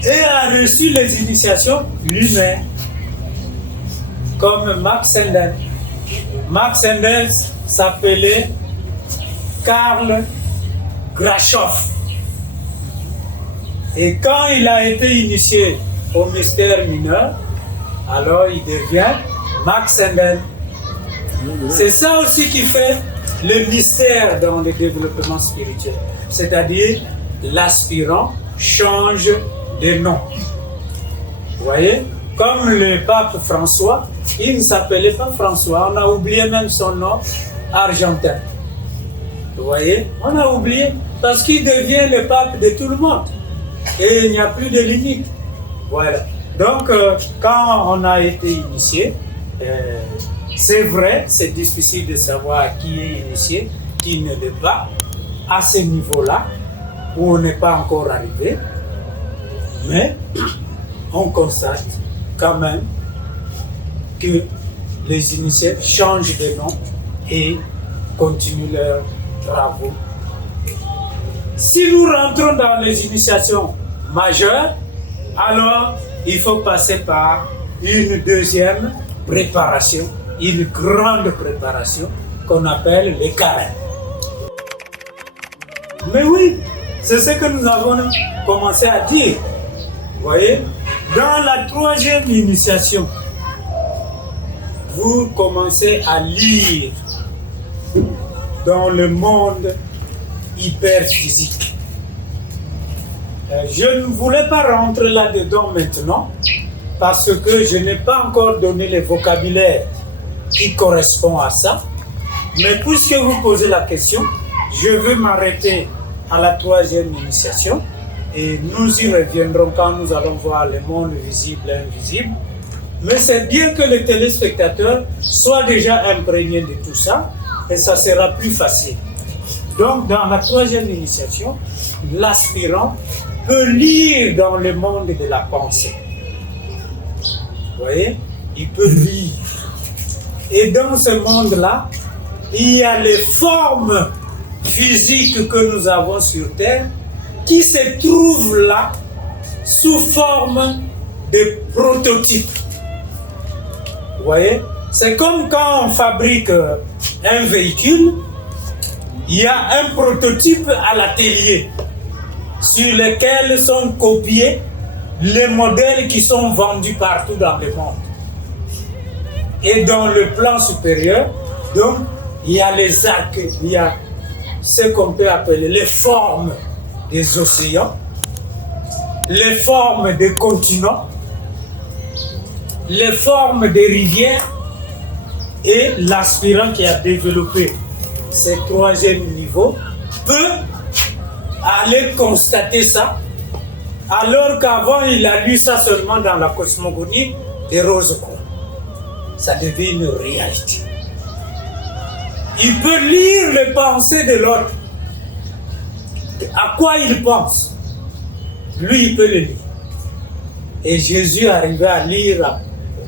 et a reçu les initiations lunaires, comme Max Sandel. Max Sandel s'appelait Karl Grashoff. Et quand il a été initié au mystère mineur, alors il devient Max Sandel. C'est ça aussi qui fait le mystère dans le développement spirituel. C'est-à-dire, l'aspirant change de nom. Vous voyez? Comme le pape François, il ne s'appelait pas François. On a oublié même son nom argentin. Vous voyez? On a oublié parce qu'il devient le pape de tout le monde. Et il n'y a plus de limite. Voilà. Donc, quand on a été initié, c'est vrai, c'est difficile de savoir qui est initié, qui ne l'est pas, à ce niveau-là, où on n'est pas encore arrivé. Mais on constate quand même que les initiés changent de nom et continuent leurs travaux. Si nous rentrons dans les initiations majeures, alors il faut passer par une deuxième préparation, une grande préparation qu'on appelle les carêmes. Mais oui, c'est ce que nous avons commencé à dire. Vous voyez, dans la troisième initiation, vous commencez à lire dans le monde hyper physique. Je ne voulais pas rentrer là-dedans maintenant parce que je n'ai pas encore donné le vocabulaire qui correspond à ça. Mais puisque vous posez la question, je veux m'arrêter à la troisième initiation et nous y reviendrons quand nous allons voir le monde visible et invisible. Mais c'est bien que les téléspectateurs soient déjà imprégnés de tout ça et ça sera plus facile. Donc, dans la troisième initiation, l'aspirant peut lire dans le monde de la pensée. Vous voyez? Il peut lire. Et dans ce monde-là, il y a les formes physiques que nous avons sur Terre qui se trouvent là sous forme de prototypes. Vous voyez? C'est comme quand on fabrique un véhicule, il y a un prototype à l'atelier sur lequel sont copiés les modèles qui sont vendus partout dans le monde. Et dans le plan supérieur, donc, il y a les arcs, il y a ce qu'on peut appeler les formes des océans, les formes des continents, les formes des rivières, et l'aspirant qui a développé ce troisième niveau peut aller constater ça, alors qu'avant il a lu ça seulement dans la cosmogonie des Rosecrans. Ça devient une réalité. Il peut lire les pensées de l'autre. À quoi il pense? Lui, il peut le lire. Et Jésus arrivait à lire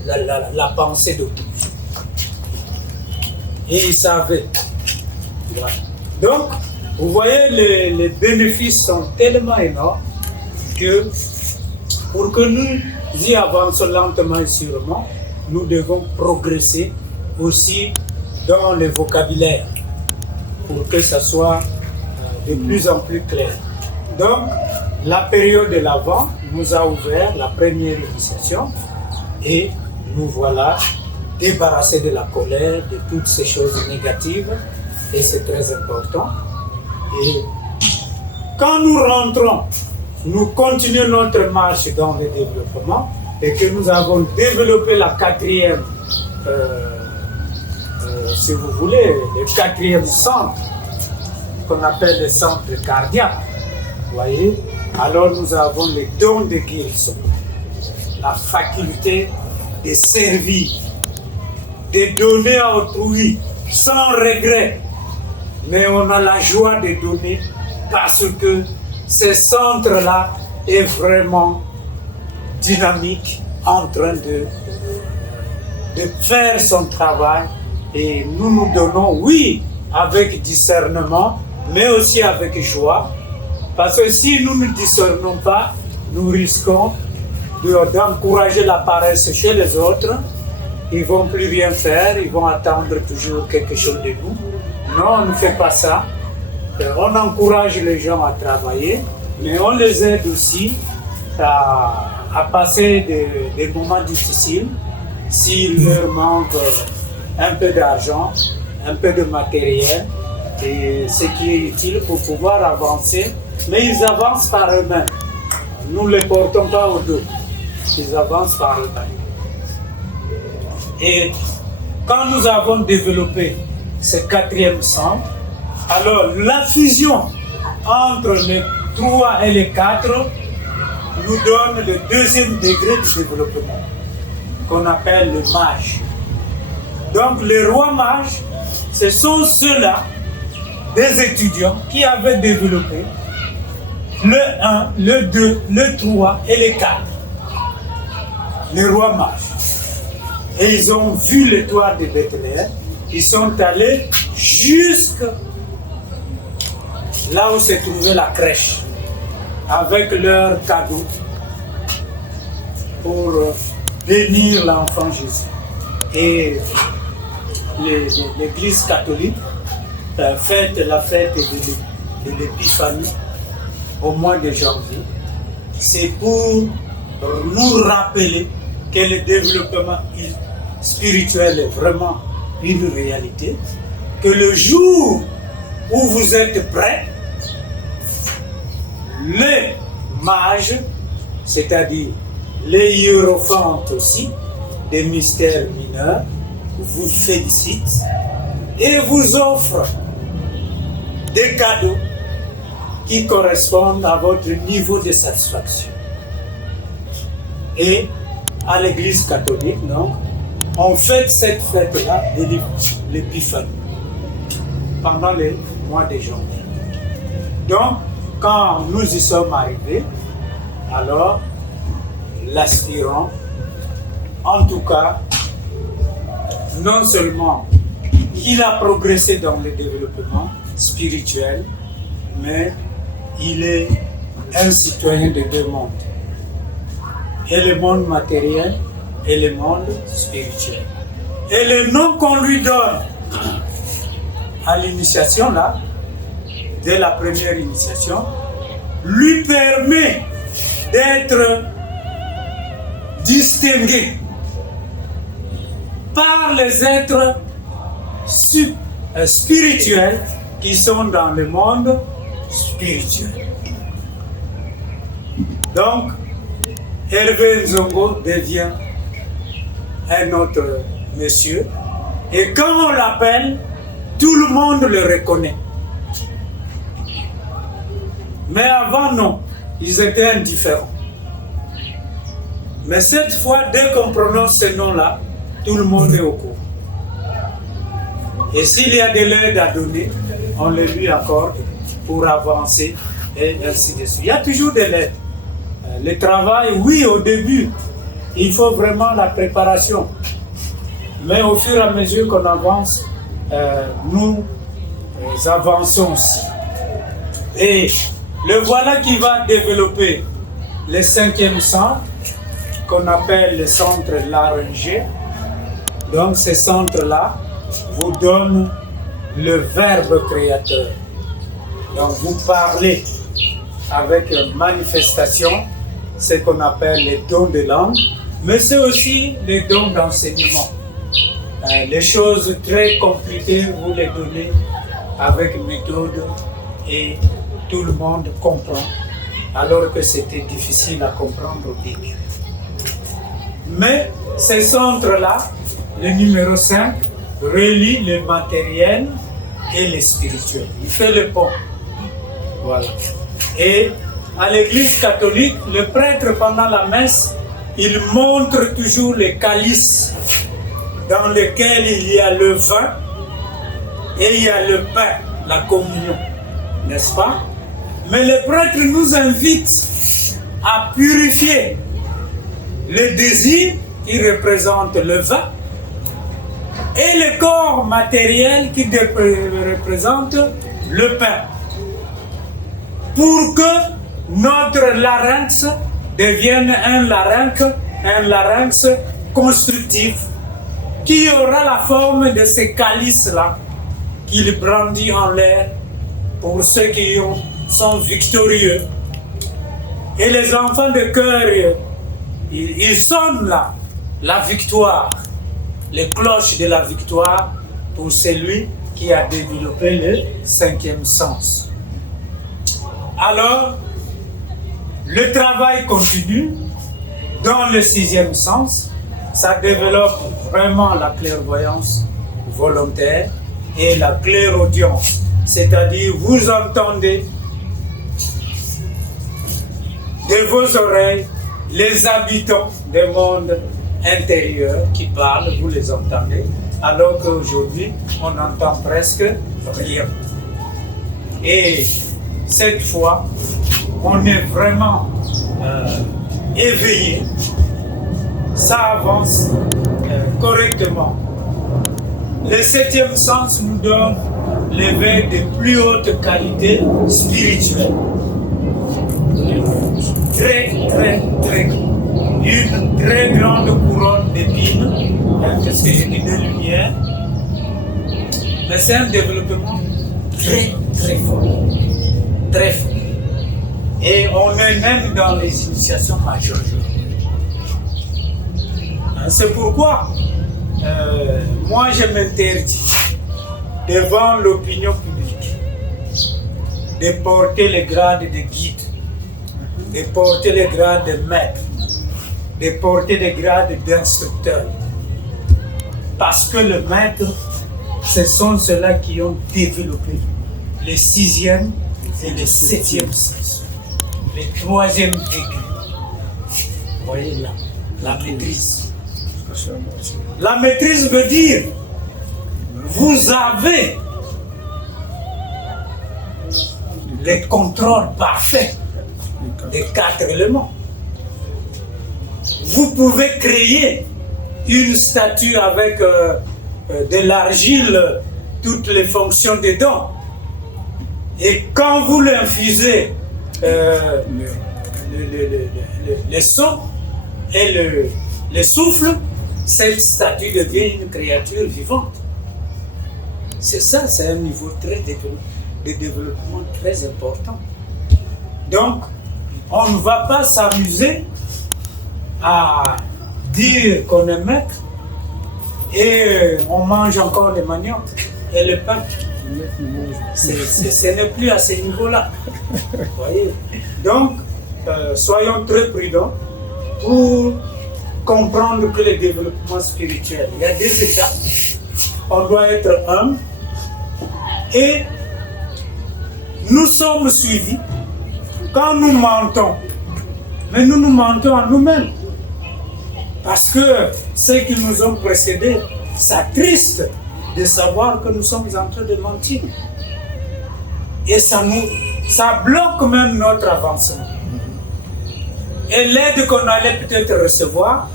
la pensée de tous. Et il savait. Voilà. Donc, vous voyez, les bénéfices sont tellement énormes que pour que nous y avancions lentement et sûrement, nous devons progresser aussi dans le vocabulaire pour que ça soit de plus en plus clair. Donc, la période de l'Avent nous a ouvert la première initiation et nous voilà débarrassés de la colère, de toutes ces choses négatives et c'est très important. Et quand nous rentrons nous continuons notre marche dans le développement et que nous avons développé la quatrième, si vous voulez, le quatrième centre qu'on appelle le centre cardiaque. Vous voyez? Alors nous avons les dons de guérison, la faculté de servir, de donner à autrui sans regret. Mais on a la joie de donner parce que ce centre-là est vraiment dynamique, en train de faire son travail. Et nous nous donnons, oui, avec discernement, mais aussi avec joie. Parce que si nous ne discernons pas, nous risquons d'encourager la paresse chez les autres. Ils ne vont plus rien faire, ils vont attendre toujours quelque chose de nous. Non, on ne fait pas ça. On encourage les gens à travailler, mais on les aide aussi à passer des moments difficiles s'il leur manque un peu d'argent, un peu de matériel, et ce qui est utile pour pouvoir avancer. Mais ils avancent par eux-mêmes. Nous ne les portons pas au dos. Ils avancent par eux-mêmes. Et quand nous avons développé ce quatrième centre, alors la fusion entre les 3 et les 4 nous donne le deuxième degré de développement, qu'on appelle le mage. Donc les rois mages, ce sont ceux-là, des étudiants qui avaient développé le 1, le 2, le 3 et le 4. Les rois mages. Et ils ont vu l'étoile de Bethléem. Ils sont allés jusque là où se trouvait la crèche, avec leurs cadeaux pour bénir l'enfant Jésus. Et l'Église catholique fête la fête de l'Épiphanie au mois de janvier. C'est pour nous rappeler que le développement spirituel est vraiment une réalité, que le jour où vous êtes prêts, les mages, c'est-à-dire les hiérophantes aussi, des mystères mineurs, vous félicitent et vous offrent des cadeaux qui correspondent à votre niveau de satisfaction. Et à l'Église catholique, non, on fête cette fête-là de l'Épiphanie pendant les mois de janvier. Donc, quand nous y sommes arrivés, alors l'aspirant, en tout cas, non seulement il a progressé dans le développement spirituel, mais il est un citoyen de deux mondes. Et le monde matériel et le monde spirituel. Et le nom qu'on lui donne à l'initiation, là, dès la première initiation, lui permet d'être distingué par les êtres spirituels qui sont dans le monde spirituel. Donc, Hervé Nzongo devient un autre monsieur, et quand on l'appelle, tout le monde le reconnaît. Mais avant, non, ils étaient indifférents. Mais cette fois, dès qu'on prononce ce nom-là, tout le monde est au courant. Et s'il y a de l'aide à donner, on le lui accorde pour avancer et ainsi de suite. Il y a toujours de l'aide. Le travail, oui, au début, il faut vraiment la préparation. Mais au fur et à mesure qu'on avance, nous avançons aussi. Et le voilà qui va développer le 5e centre, qu'on appelle le centre Laryngé. Donc ce centre-là vous donne le verbe créateur. Donc vous parlez avec manifestation, ce qu'on appelle les dons de langue, mais c'est aussi les dons d'enseignement. Les choses très compliquées, vous les donnez avec méthode et tout le monde comprend alors que c'était difficile à comprendre au début. Mais ce centre-là, le numéro 5, relie le matériel et le spirituel. Il fait le pont. Voilà. Et à l'église catholique, le prêtre, pendant la messe, il montre toujours les calices dans lesquels il y a le vin et il y a le pain, la communion, n'est-ce pas? Mais le prêtre nous invite à purifier le désir qui représente le vin et le corps matériel qui représente le pain, pour que notre larynx devienne un larynx constructif qui aura la forme de ces calices-là qu'il brandit en l'air pour ceux qui sont victorieux. Et les enfants de cœur, ils sonnent là, la victoire, les cloches de la victoire pour celui qui a développé le 5e sens. Alors, le travail continue dans le 6e sens. Ça développe vraiment la clairvoyance volontaire et la clairaudience. C'est-à-dire, vous entendez de vos oreilles les habitants des mondes intérieurs qui parlent, vous les entendez, alors qu'aujourd'hui, on n'entend presque rien. Et cette fois, on est vraiment éveillé, ça avance correctement. Le 7e sens nous donne l'éveil de plus haute qualité spirituelle. Très, très, très, une très grande couronne d'épines, qu'est-ce que j'ai dit, de lumière. Mais c'est un développement très, très fort. Très fort. Et on est même dans les initiations majeures. C'est pourquoi moi je m'interdis devant l'opinion publique de porter le grade de guide, de porter le grade de maître, de porter le grade d'instructeur. Parce que le maître, ce sont ceux-là qui ont développé le 6e et le 7e sens, le 3e degré. Vous voyez là, la maîtrise. La maîtrise veut dire, vous avez le contrôle parfait des 4 éléments. Vous pouvez créer une statue avec de l'argile, toutes les fonctions dedans. Et quand vous l'infusez, le son et le souffle, cette statue devient une créature vivante. C'est ça, c'est un niveau de développement très important. Donc, on ne va pas s'amuser à dire qu'on est maître et on mange encore les manioc et le pain. Ce n'est plus à ce niveau-là. Voyez. Donc, soyons très prudents pour comprendre que le développement spirituel, il y a des étapes. On doit être humble et nous sommes suivis quand nous mentons. Mais nous mentons à nous-mêmes. Parce que ceux qui nous ont précédés s'attristent de savoir que nous sommes en train de mentir. Et ça bloque même notre avancement. Et l'aide qu'on allait peut-être recevoir,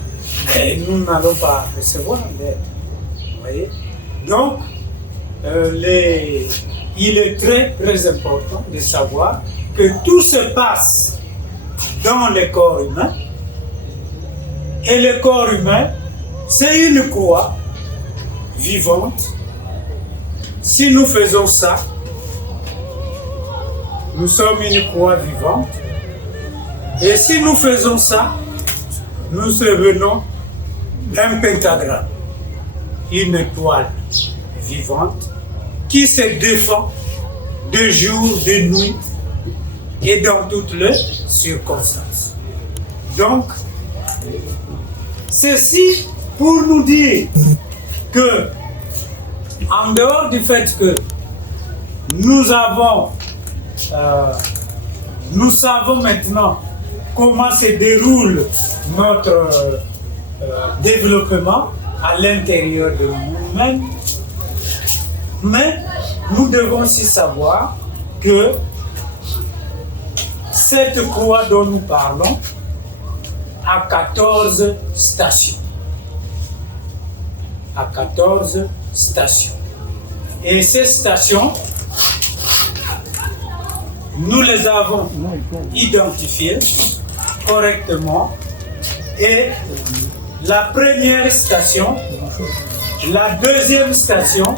nous n'allons pas recevoir l'aide. Vous voyez? Donc, il est très très important de savoir que tout se passe dans le corps humain. Et le corps humain, c'est une croix vivante. Si nous faisons ça, nous sommes une croix vivante. Et si nous faisons ça, nous devenons un pentagramme, une étoile vivante qui se défend de jour, de nuit, et dans toutes les circonstances. Donc, ceci pour nous dire que, en dehors du fait que nous savons maintenant comment se déroule notre développement à l'intérieur de nous-mêmes, mais nous devons aussi savoir que cette croix dont nous parlons a 14 stations. À 14 stations. Et ces stations, nous les avons identifiées correctement. Et la première station, la deuxième station,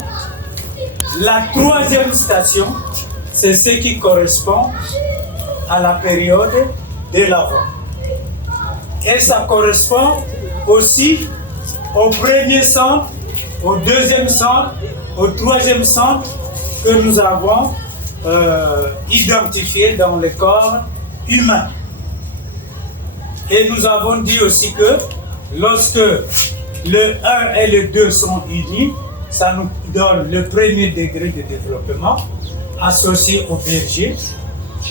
la troisième station, c'est ce qui correspond à la période de l'Avent. Et ça correspond aussi au premier centre, au deuxième centre, au troisième centre que nous avons identifié dans le corps humain. Et nous avons dit aussi que lorsque le 1 et le 2 sont unis, ça nous donne le premier degré de développement associé au berger,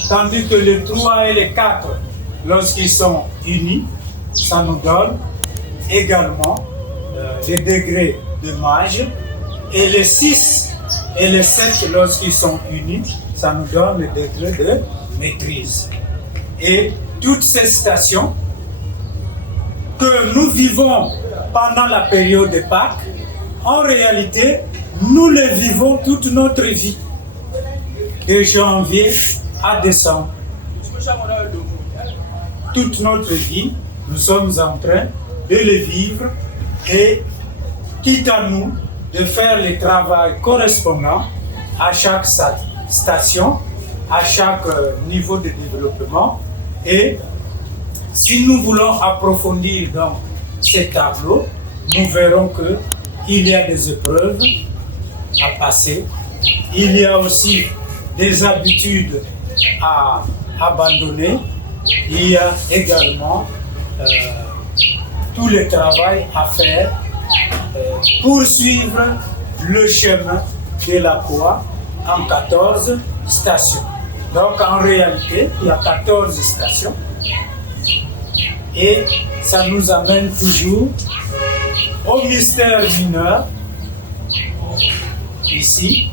tandis que le 3 et le 4, lorsqu'ils sont unis, ça nous donne également le degré de mage, et les 6 et les 7, lorsqu'ils sont unis, ça nous donne le degré de maîtrise. Et toutes ces stations que nous vivons pendant la période de Pâques, en réalité, nous les vivons toute notre vie, de janvier à décembre. Toute notre vie, nous sommes en train de les vivre, et quitte à nous de faire le travail correspondant à chaque station, à chaque niveau de développement. Et si nous voulons approfondir dans ces tableaux, nous verrons qu'il y a des épreuves à passer, il y a aussi des habitudes à abandonner, il y a également tout le travail à faire pour suivre le chemin de la croix en 14 stations. Donc en réalité, il y a 14 stations et ça nous amène toujours au mystère mineur, ici,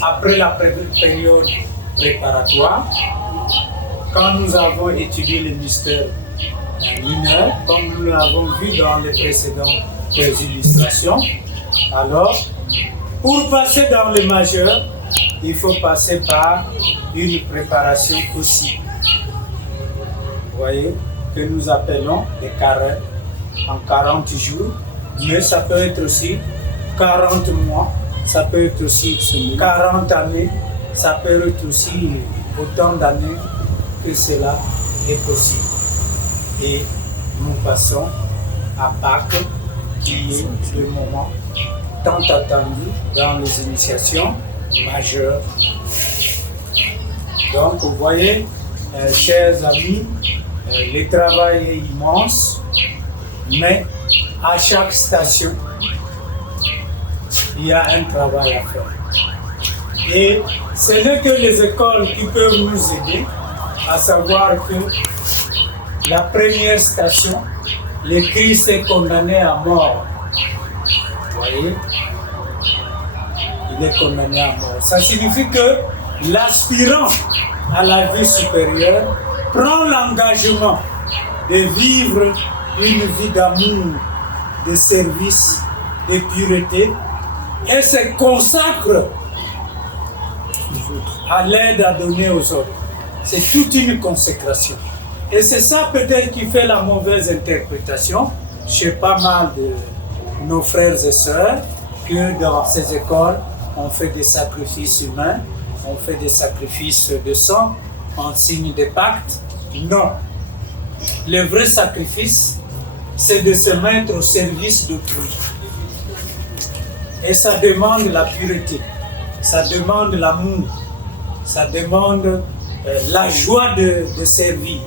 après la période préparatoire, quand nous avons étudié le mystère mineur, comme nous l'avons vu dans les précédentes illustrations. Alors, pour passer dans le majeur, il faut passer par une préparation aussi. Vous voyez, que nous appelons des carêmes en 40 jours, mais ça peut être aussi 40 mois, ça peut être aussi 40 années, ça peut être aussi autant d'années que cela est possible. Et nous passons à Pâques, qui est le moment tant attendu dans les initiations majeures. Donc vous voyez, chers amis, le travail est immense, mais à chaque station, il y a un travail à faire. Et ce n'est que les écoles qui peuvent nous aider à savoir que la première station, le Christ est condamné à mort. Vous voyez? Il est condamné à mort. Ça signifie que l'aspirant à la vie supérieure prend l'engagement de vivre une vie d'amour, de service, de pureté et se consacre à l'aide à donner aux autres. C'est toute une consécration. Et c'est ça peut-être qui fait la mauvaise interprétation chez pas mal de nos frères et sœurs, que dans ces écoles, on fait des sacrifices humains, on fait des sacrifices de sang en signe de pacte. Non. Le vrai sacrifice, c'est de se mettre au service d'autrui. Et ça demande la pureté, ça demande l'amour, ça demande la joie de servir.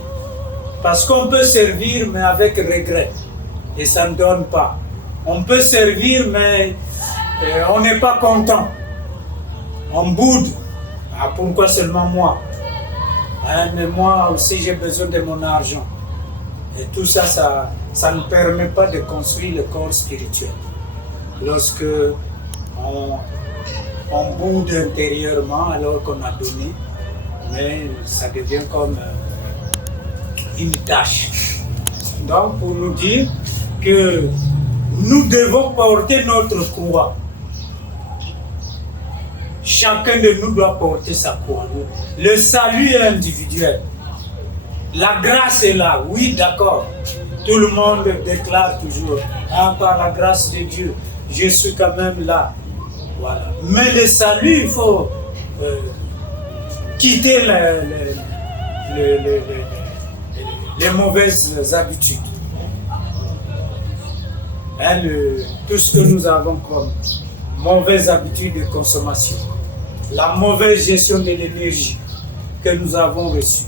Parce qu'on peut servir mais avec regret et ça ne donne pas. On peut servir mais on n'est pas content. On boude. Ah, pourquoi seulement moi? Hein, mais moi aussi j'ai besoin de mon argent. Et tout ça, ça ne permet pas de construire le corps spirituel. Lorsque on boude intérieurement alors qu'on a donné, mais ça devient comme une tâche. Donc pour nous dire que nous devons porter notre croix. Chacun de nous doit porter sa croix. Le salut est individuel. La grâce est là, oui, d'accord. Tout le monde déclare toujours, ah, par la grâce de Dieu, je suis quand même là. Voilà. Mais le salut, il faut quitter les mauvaises habitudes. Hein, tout ce que nous avons comme mauvaise habitude de consommation, la mauvaise gestion de l'énergie que nous avons reçue.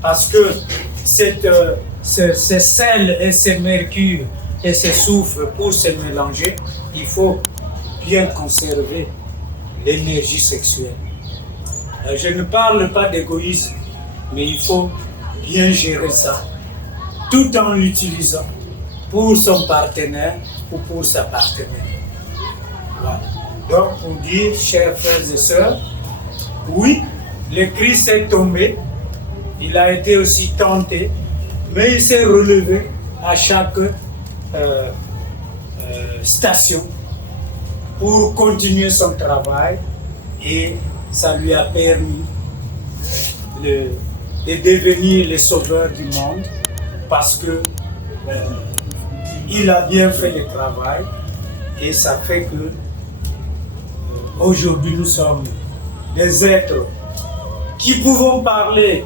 Parce que ces sels et ces mercures et ces soufres, pour se mélanger, il faut bien conserver l'énergie sexuelle. Je ne parle pas d'égoïsme, mais il faut bien gérer ça, tout en l'utilisant pour son partenaire ou pour sa partenaire. Voilà. Donc, pour dire, chers frères et sœurs, oui, le Christ est tombé, il a été aussi tenté, mais il s'est relevé à chaque station pour continuer son travail et ça lui a permis de devenir le sauveur du monde parce que il a bien fait le travail et ça fait que aujourd'hui nous sommes des êtres qui pouvons parler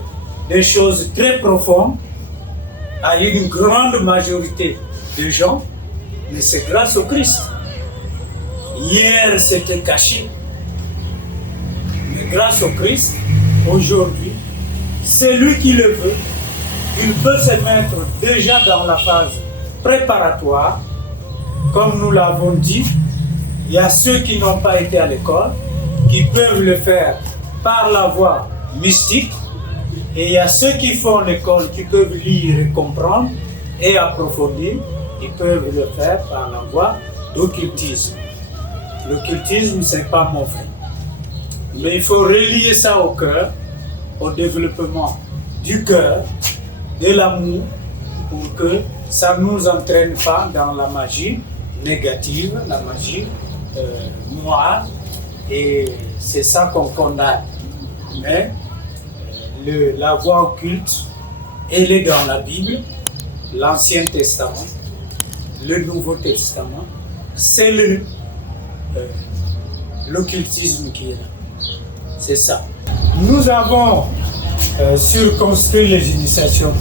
des choses très profondes à une grande majorité de gens, mais c'est grâce au Christ. Hier, c'était caché, mais grâce au Christ, aujourd'hui, c'est lui qui le veut. Il peut se mettre déjà dans la phase préparatoire. Comme nous l'avons dit, il y a ceux qui n'ont pas été à l'école, qui peuvent le faire par la voie mystique, et il y a ceux qui font l'école, qui peuvent lire et comprendre et approfondir, ils peuvent le faire par la voie d'occultisme. L'occultisme, c'est pas mauvais, mais il faut relier ça au cœur, au développement du cœur, de l'amour, pour que ça ne nous entraîne pas dans la magie négative, la magie noire, et c'est ça qu'on condamne. Mais la voie occulte, elle est dans la Bible, l'Ancien Testament, le Nouveau Testament, c'est l'occultisme qui est là. C'est ça. Nous avons circonscrit les initiations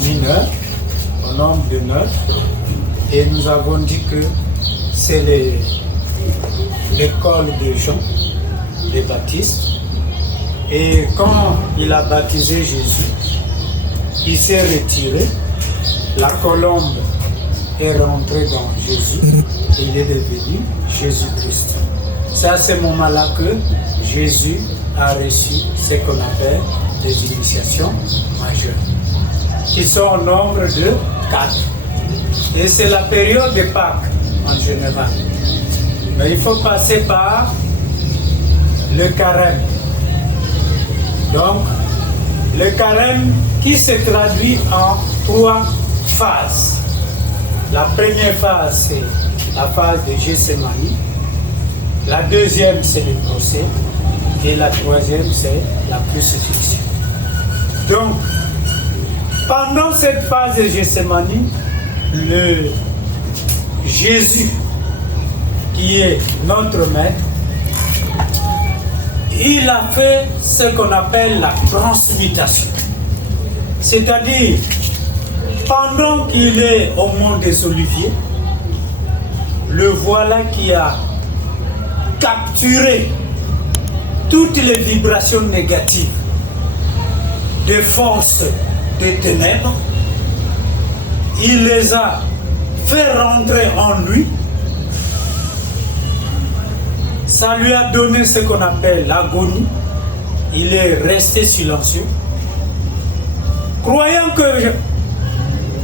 mineures au nombre de 9 et nous avons dit que c'est l'école de Jean le Baptiste. Et quand il a baptisé Jésus, il s'est retiré, la colombe est rentrée dans Jésus et il est devenu Jésus-Christ. C'est à ce moment-là que Jésus a reçu ce qu'on appelle des initiations majeures, qui sont au nombre de 4. Et c'est la période de Pâques en général. Mais il faut passer par le carême. Donc, le carême qui se traduit en 3 phases. La première phase, c'est la phase de Gethsémani. La deuxième, c'est le procès. Et la troisième, c'est la crucifixion. Donc, pendant cette phase de Gethsémani, le Jésus, qui est notre maître, il a fait ce qu'on appelle la transmutation. C'est-à-dire, pendant qu'il est au mont des Oliviers, le voilà qui a capturé toutes les vibrations négatives des forces des ténèbres. Il les a fait rentrer en lui. Ça lui a donné ce qu'on appelle l'agonie. Il est resté silencieux. Croyant que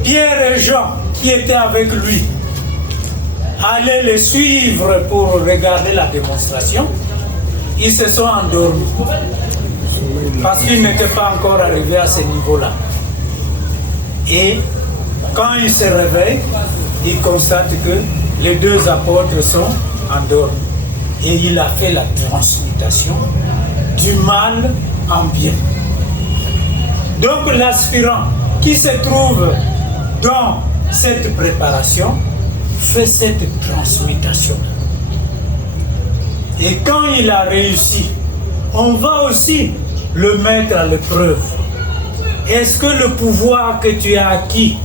Pierre et Jean, qui étaient avec lui, allaient les suivre pour regarder la démonstration, ils se sont endormis. Parce qu'ils n'étaient pas encore arrivés à ce niveau-là. Et quand ils se réveillent, ils constatent que les deux apôtres sont endormis. Et il a fait la transmutation du mal en bien. Donc l'aspirant qui se trouve dans cette préparation fait cette transmutation. Et quand il a réussi, on va aussi le mettre à l'épreuve. Est-ce que le pouvoir que tu as acquis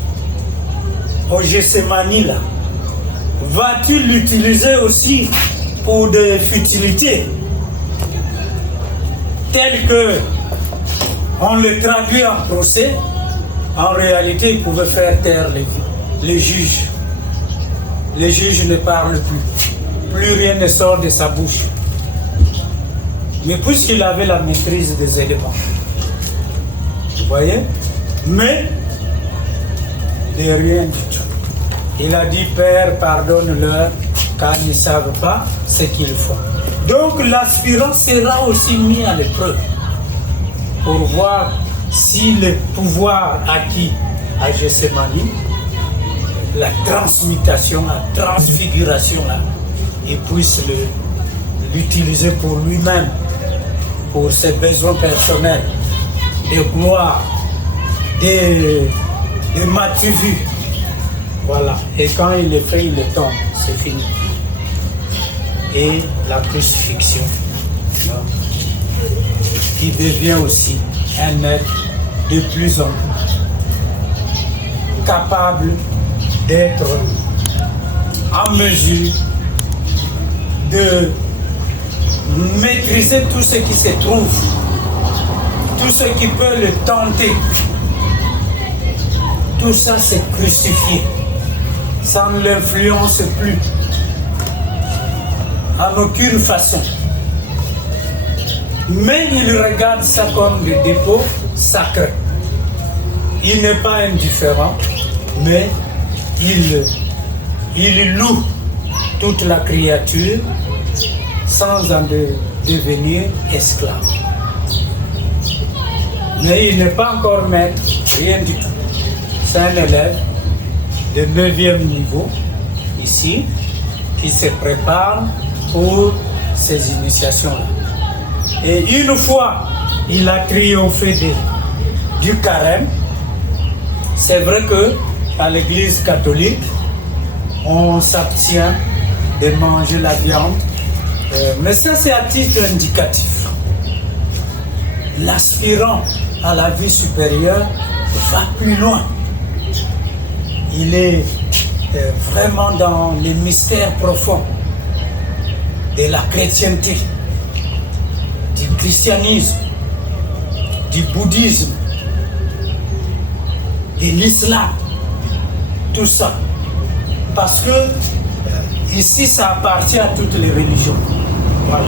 au Gethsémani là, vas-tu l'utiliser aussi pour des futilités telles que on le traduit en procès? En réalité, il pouvait faire taire les juges. Les juges ne parlent plus. Plus rien ne sort de sa bouche. Mais puisqu'il avait la maîtrise des éléments, vous voyez? Mais de rien du tout. Il a dit, Père, pardonne-leur, car ils ne savent pas ce qu'ils font. Donc l'aspirant sera aussi mis à l'épreuve pour voir si le pouvoir acquis à Gethsémani, la transmutation, la transfiguration, là, il puisse l'utiliser pour lui-même, pour ses besoins personnels, de gloire, de matu-vu. Voilà. Et quand il le fait, il le tombe. C'est fini. Et la crucifixion, qui devient aussi un être de plus en plus capable d'être en mesure de maîtriser tout ce qui se trouve, tout ce qui peut le tenter. Tout ça, c'est crucifié. Ça ne l'influence plus en aucune façon. Mais il regarde ça comme des dépôts sacrés. Il n'est pas indifférent, mais il loue toute la créature sans en devenir esclave. Mais il n'est pas encore maître, rien du tout. C'est un élève de 9e niveau, ici, qui se prépare pour ces initiations-là. Et une fois il a triomphé du carême, c'est vrai que à l'Église catholique, on s'abstient de manger la viande, mais ça c'est à titre indicatif. L'aspirant à la vie supérieure va plus loin. Il est vraiment dans les mystères profonds de la chrétienté, du christianisme, du bouddhisme, de l'islam, tout ça. Parce que ici, ça appartient à toutes les religions. Voilà.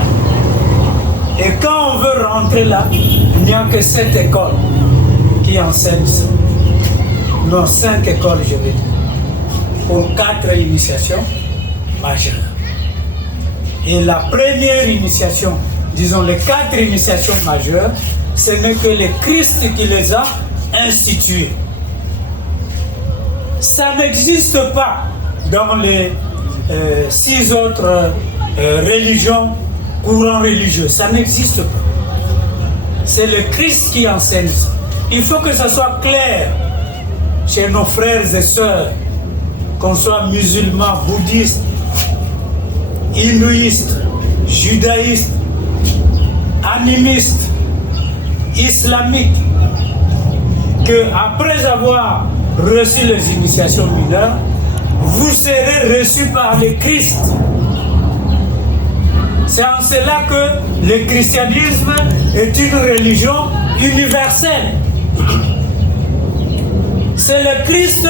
Et quand on veut rentrer là, il n'y a que 7 écoles qui enseignent ça. Non, 5 écoles, je vais dire. Pour 4 initiations majeures. Et la première initiation, disons les 4 initiations majeures, ce n'est que le Christ qui les a instituées. Ça n'existe pas dans les 6 autres religions, courants religieux. Ça n'existe pas. C'est le Christ qui enseigne ça. Il faut que ça soit clair chez nos frères et sœurs, qu'on soit musulmans, bouddhistes, hindouistes, judaïstes, animistes, islamiques, qu'après avoir reçu les initiations mineures, vous serez reçus par le Christ. C'est en cela que le christianisme est une religion universelle. C'est le Christ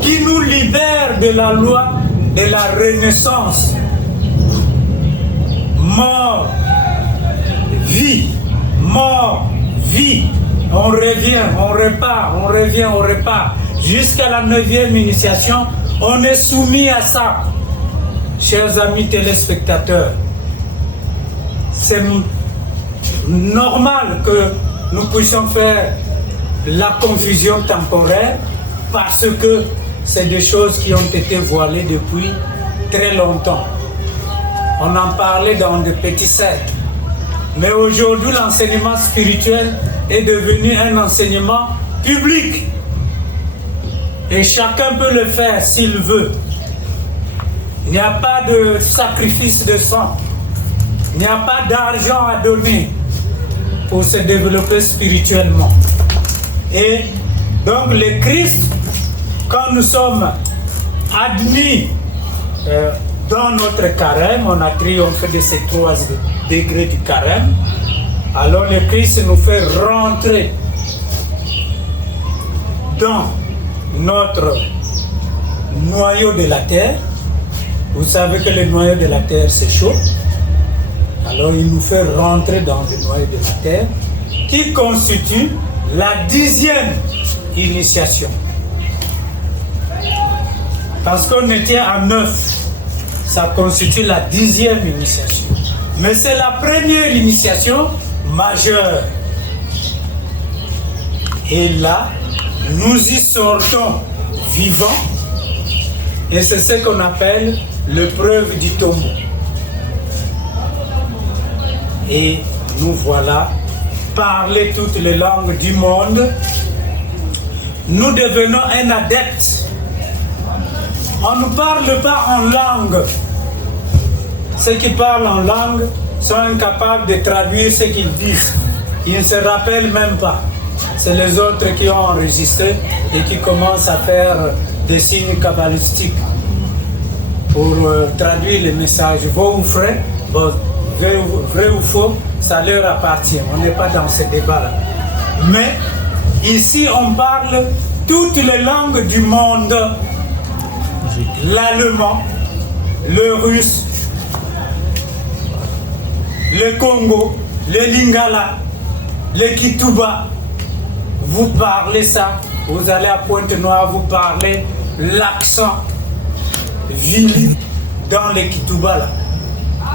qui nous libère de la loi de la renaissance. Mort, vie, mort, vie. On revient, on repart, on revient, on repart. Jusqu'à la 9e initiation, on est soumis à ça. Chers amis téléspectateurs, c'est normal que nous puissions faire la confusion temporaire parce que c'est des choses qui ont été voilées depuis très longtemps. On en parlait dans des petits cercles. Mais aujourd'hui, l'enseignement spirituel est devenu un enseignement public. Et chacun peut le faire s'il veut. Il n'y a pas de sacrifice de sang. Il n'y a pas d'argent à donner pour se développer spirituellement. Et donc le Christ, quand nous sommes admis dans notre carême, on a triomphé de ces 3 degrés du carême, alors le Christ nous fait rentrer dans notre noyau de la terre. Vous savez que le noyau de la terre c'est chaud. Alors il nous fait rentrer dans le noyau de la terre qui constitue la 10e initiation. Parce qu'on était à 9, ça constitue la 10e initiation. Mais c'est la première initiation majeure. Et là, nous y sortons vivants. Et c'est ce qu'on appelle l'épreuve du tombeau. Et nous voilà, parler toutes les langues du monde. Nous devenons un adepte. On ne parle pas en langue. Ceux qui parlent en langue sont incapables de traduire ce qu'ils disent. Ils ne se rappellent même pas. C'est les autres qui ont enregistré et qui commencent à faire des signes kabbalistiques pour traduire les messages. Vos ou frais, vrai ou faux, ça leur appartient. On n'est pas dans ce débat-là. Mais ici, on parle toutes les langues du monde. L'allemand, le russe, le Congo, le Lingala, le Kituba. Vous parlez ça, vous allez à Pointe-Noire, vous parlez l'accent vili dans le Kituba là.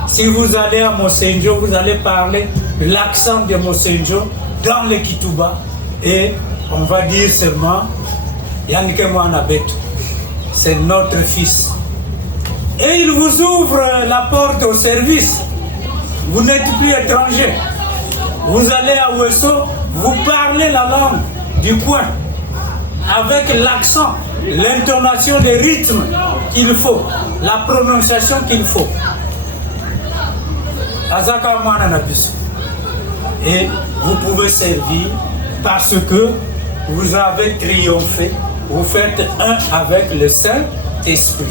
Si vous allez à Mosenjo, vous allez parler l'accent de Mosenjo dans le Kituba et on va dire seulement Yannick Mouanabet, c'est notre fils. Et il vous ouvre la porte au service. Vous n'êtes plus étranger. Vous allez à Ouesso, vous parlez la langue du coin avec l'accent, l'intonation, le rythme qu'il faut, la prononciation qu'il faut. Et vous pouvez servir parce que vous avez triomphé. Vous faites un avec le Saint-Esprit.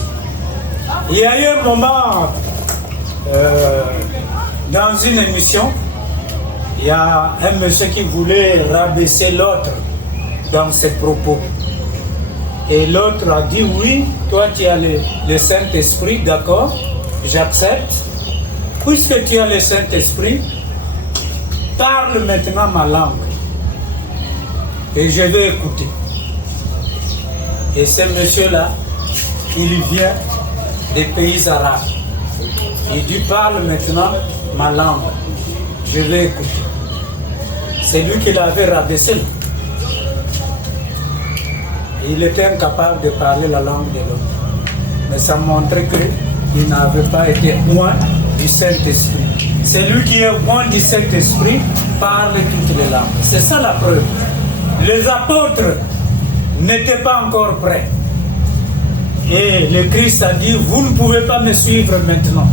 Il y a eu un moment dans une émission, il y a un monsieur qui voulait rabaisser l'autre dans ses propos. Et l'autre a dit oui, toi tu as le Saint-Esprit, d'accord, j'accepte. Puisque tu as le Saint-Esprit, parle maintenant ma langue. Et je vais écouter. Et ce monsieur-là, il vient des pays arabes. Il dit parle maintenant ma langue. Je vais écouter. C'est lui qui l'avait rabaissé. Il était incapable de parler la langue de l'autre. Mais ça montrait qu'il n'avait pas été loin du Saint-Esprit. C'est lui qui est loin du Saint-Esprit, parle toutes les langues. C'est ça la preuve. Les apôtres n'étaient pas encore prêts. Et le Christ a dit, vous ne pouvez pas me suivre maintenant.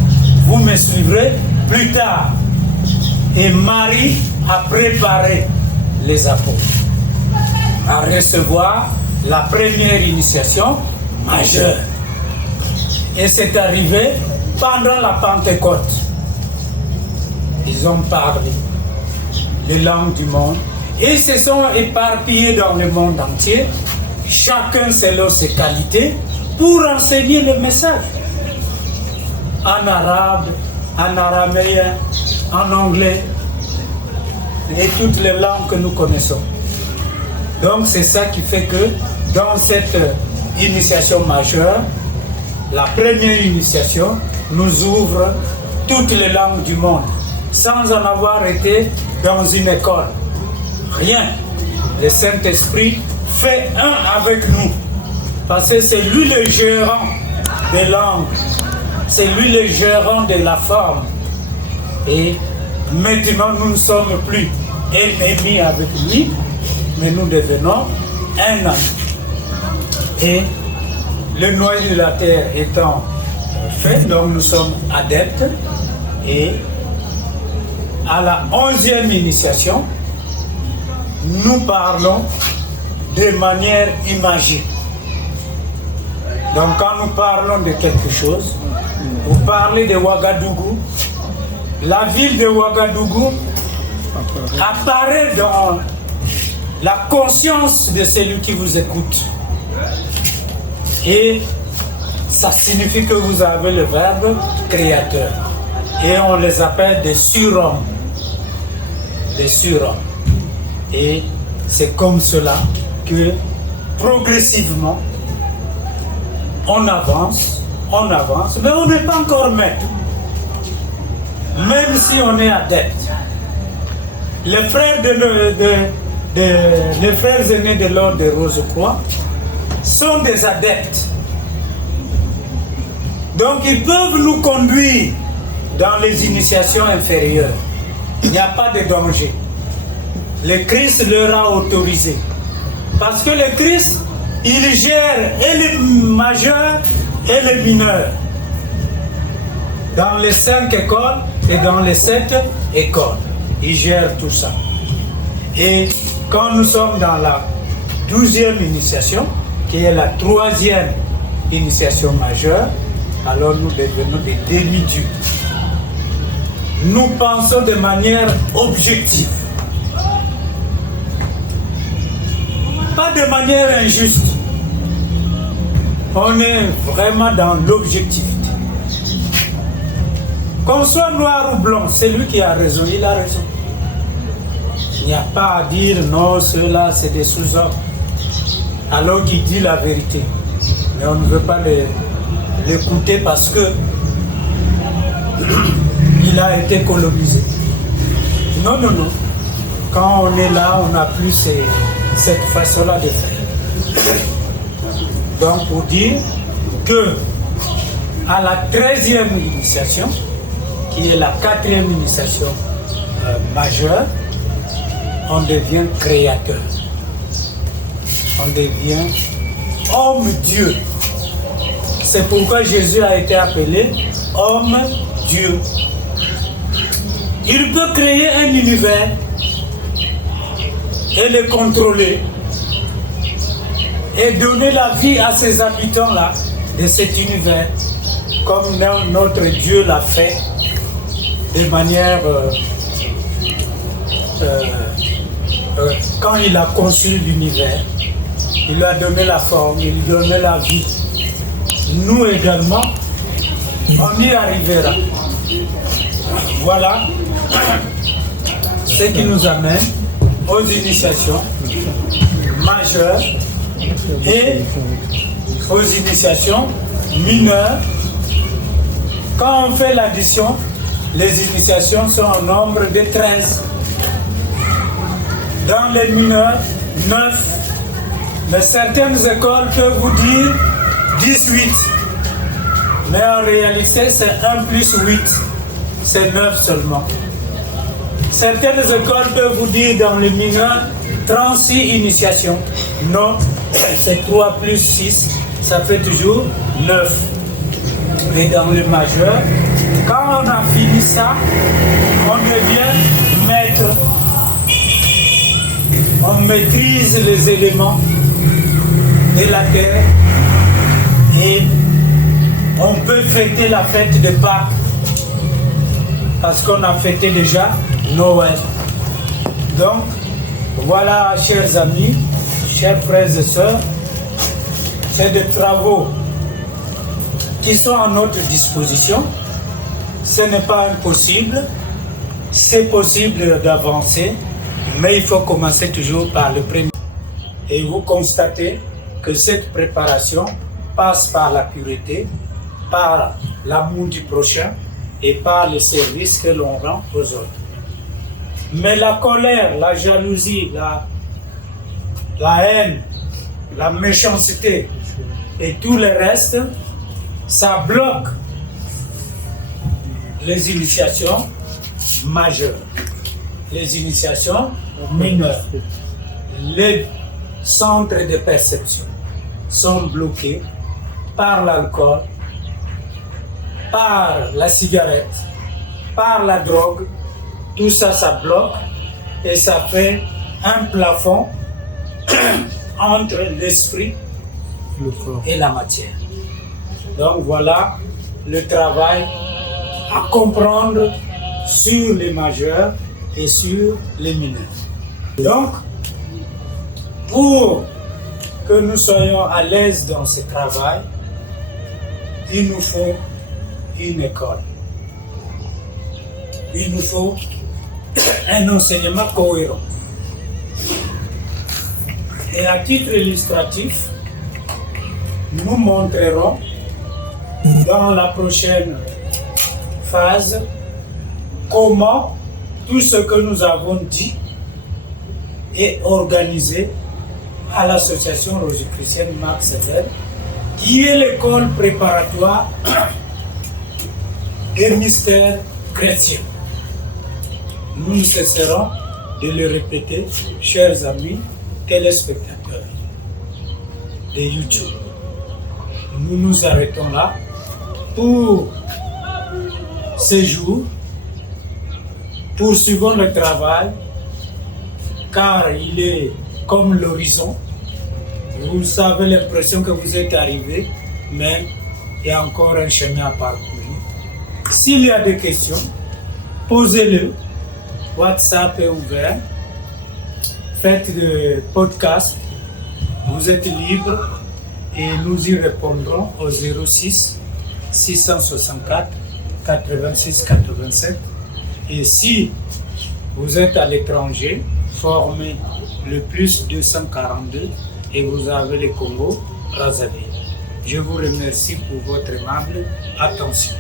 Vous me suivrez plus tard. Et Marie a préparé les apôtres à recevoir la première initiation majeure. Et c'est arrivé pendant la Pentecôte. Ils ont parlé les langues du monde Et ils se sont éparpillés dans le monde entier, chacun selon ses qualités, pour enseigner le message. En arabe, en araméen, en anglais, et toutes les langues que nous connaissons. Donc c'est ça qui fait que dans cette initiation majeure, la première initiation nous ouvre toutes les langues du monde, sans en avoir été dans une école. Rien. Le Saint-Esprit fait un avec nous, parce que c'est lui le gérant des langues, c'est lui le gérant de la forme. Et maintenant, nous ne sommes plus ennemis avec lui, mais nous devenons un ami. Et le noyau de la terre étant fait, donc nous sommes adeptes. Et à la 11e initiation, nous parlons de manière imagée. Donc quand nous parlons de quelque chose, vous parlez de Ouagadougou, la ville de Ouagadougou apparaît dans la conscience de celui qui vous écoute. Et ça signifie que vous avez le verbe créateur. Et on les appelle des surhommes. Des surhommes. Et c'est comme cela que progressivement, on avance, mais on n'est pas encore maître. Même si on est adepte. Les frères, les frères aînés de l'ordre de Rose-Croix sont des adeptes. Donc ils peuvent nous conduire dans les initiations inférieures. Il n'y a pas de danger. Le Christ leur a autorisé. Parce que le Christ, il gère et les majeurs et les mineurs. Dans les 5 écoles et dans les 7 écoles. Il gère tout ça. Et quand nous sommes dans la 12e initiation, qui est la 3e initiation majeure, alors nous devenons des demi-dieux. Nous pensons de manière objective. Pas de manière injuste. On est vraiment dans l'objectivité. Qu'on soit noir ou blanc, c'est lui qui a raison, il a raison. Il n'y a pas à dire non, ceux-là c'est des sous-hommes. Alors qu'il dit la vérité. Mais on ne veut pas l'écouter parce que il a été colonisé. Non, non, non. Quand on est là, on n'a plus cette façon-là de faire. Donc pour dire que à la 13e initiation, qui est la 4e initiation majeure, on devient créateur. On devient homme-dieu. C'est pourquoi Jésus a été appelé homme-dieu. Il peut créer un univers et le contrôler et donner la vie à ces habitants-là de cet univers, comme notre Dieu l'a fait de manière quand il a conçu l'univers, il lui a donné la forme, il lui a donné la vie. Nous également, on y arrivera. Voilà ce qui nous amène aux initiations majeures et aux initiations mineures. Quand on fait l'addition, les initiations sont au nombre de 13. Dans les mineurs, 9. Mais certaines écoles peuvent vous dire 18. Mais en réalité, c'est 1 plus 8. C'est 9 seulement. Certaines écoles peuvent vous dire dans les mineurs 36 initiations. Non, c'est 3 plus 6. Ça fait toujours 9. Mais dans le majeur, quand on a fini ça, on devient maître. On maîtrise les éléments de la terre et on peut fêter la fête de Pâques parce qu'on a fêté déjà Noël. Donc, Voilà, chers amis, chers frères et sœurs, c'est des travaux qui sont à notre disposition. Ce n'est pas impossible, c'est possible d'avancer, mais il faut commencer toujours par le premier. Et vous constatez que cette préparation passe par la pureté, par l'amour du prochain et par le service que l'on rend aux autres. Mais la colère, la jalousie, la haine, la méchanceté et tout le reste, ça bloque les initiations majeures, les initiations mineures. Les centres de perception sont bloqués par l'alcool, par la cigarette, par la drogue. Tout ça, ça bloque et ça fait un plafond entre l'esprit et la matière. Donc voilà le travail à comprendre sur les majeurs et sur les mineurs. Donc, pour que nous soyons à l'aise dans ce travail, il nous faut une école. Il nous faut un enseignement cohérent. Et à titre illustratif, nous montrerons dans la prochaine phase comment tout ce que nous avons dit est organisé à l'association rosicrucienne Marc Sever, qui est l'école préparatoire des mystères chrétiens. Nous ne cesserons de le répéter, chers amis, téléspectateurs de YouTube. Nous nous arrêtons là pour ces jours. Poursuivons le travail, car il est comme l'horizon. Vous avez l'impression que vous êtes arrivé, mais il y a encore un chemin à parcourir. S'il y a des questions, posez-le. WhatsApp est ouvert. Faites des podcasts. Vous êtes libre et nous y répondrons au 06 664 86 87. Et si vous êtes à l'étranger, formez le plus 242 et vous avez le Congo Brazzaville. Je vous remercie pour votre aimable attention.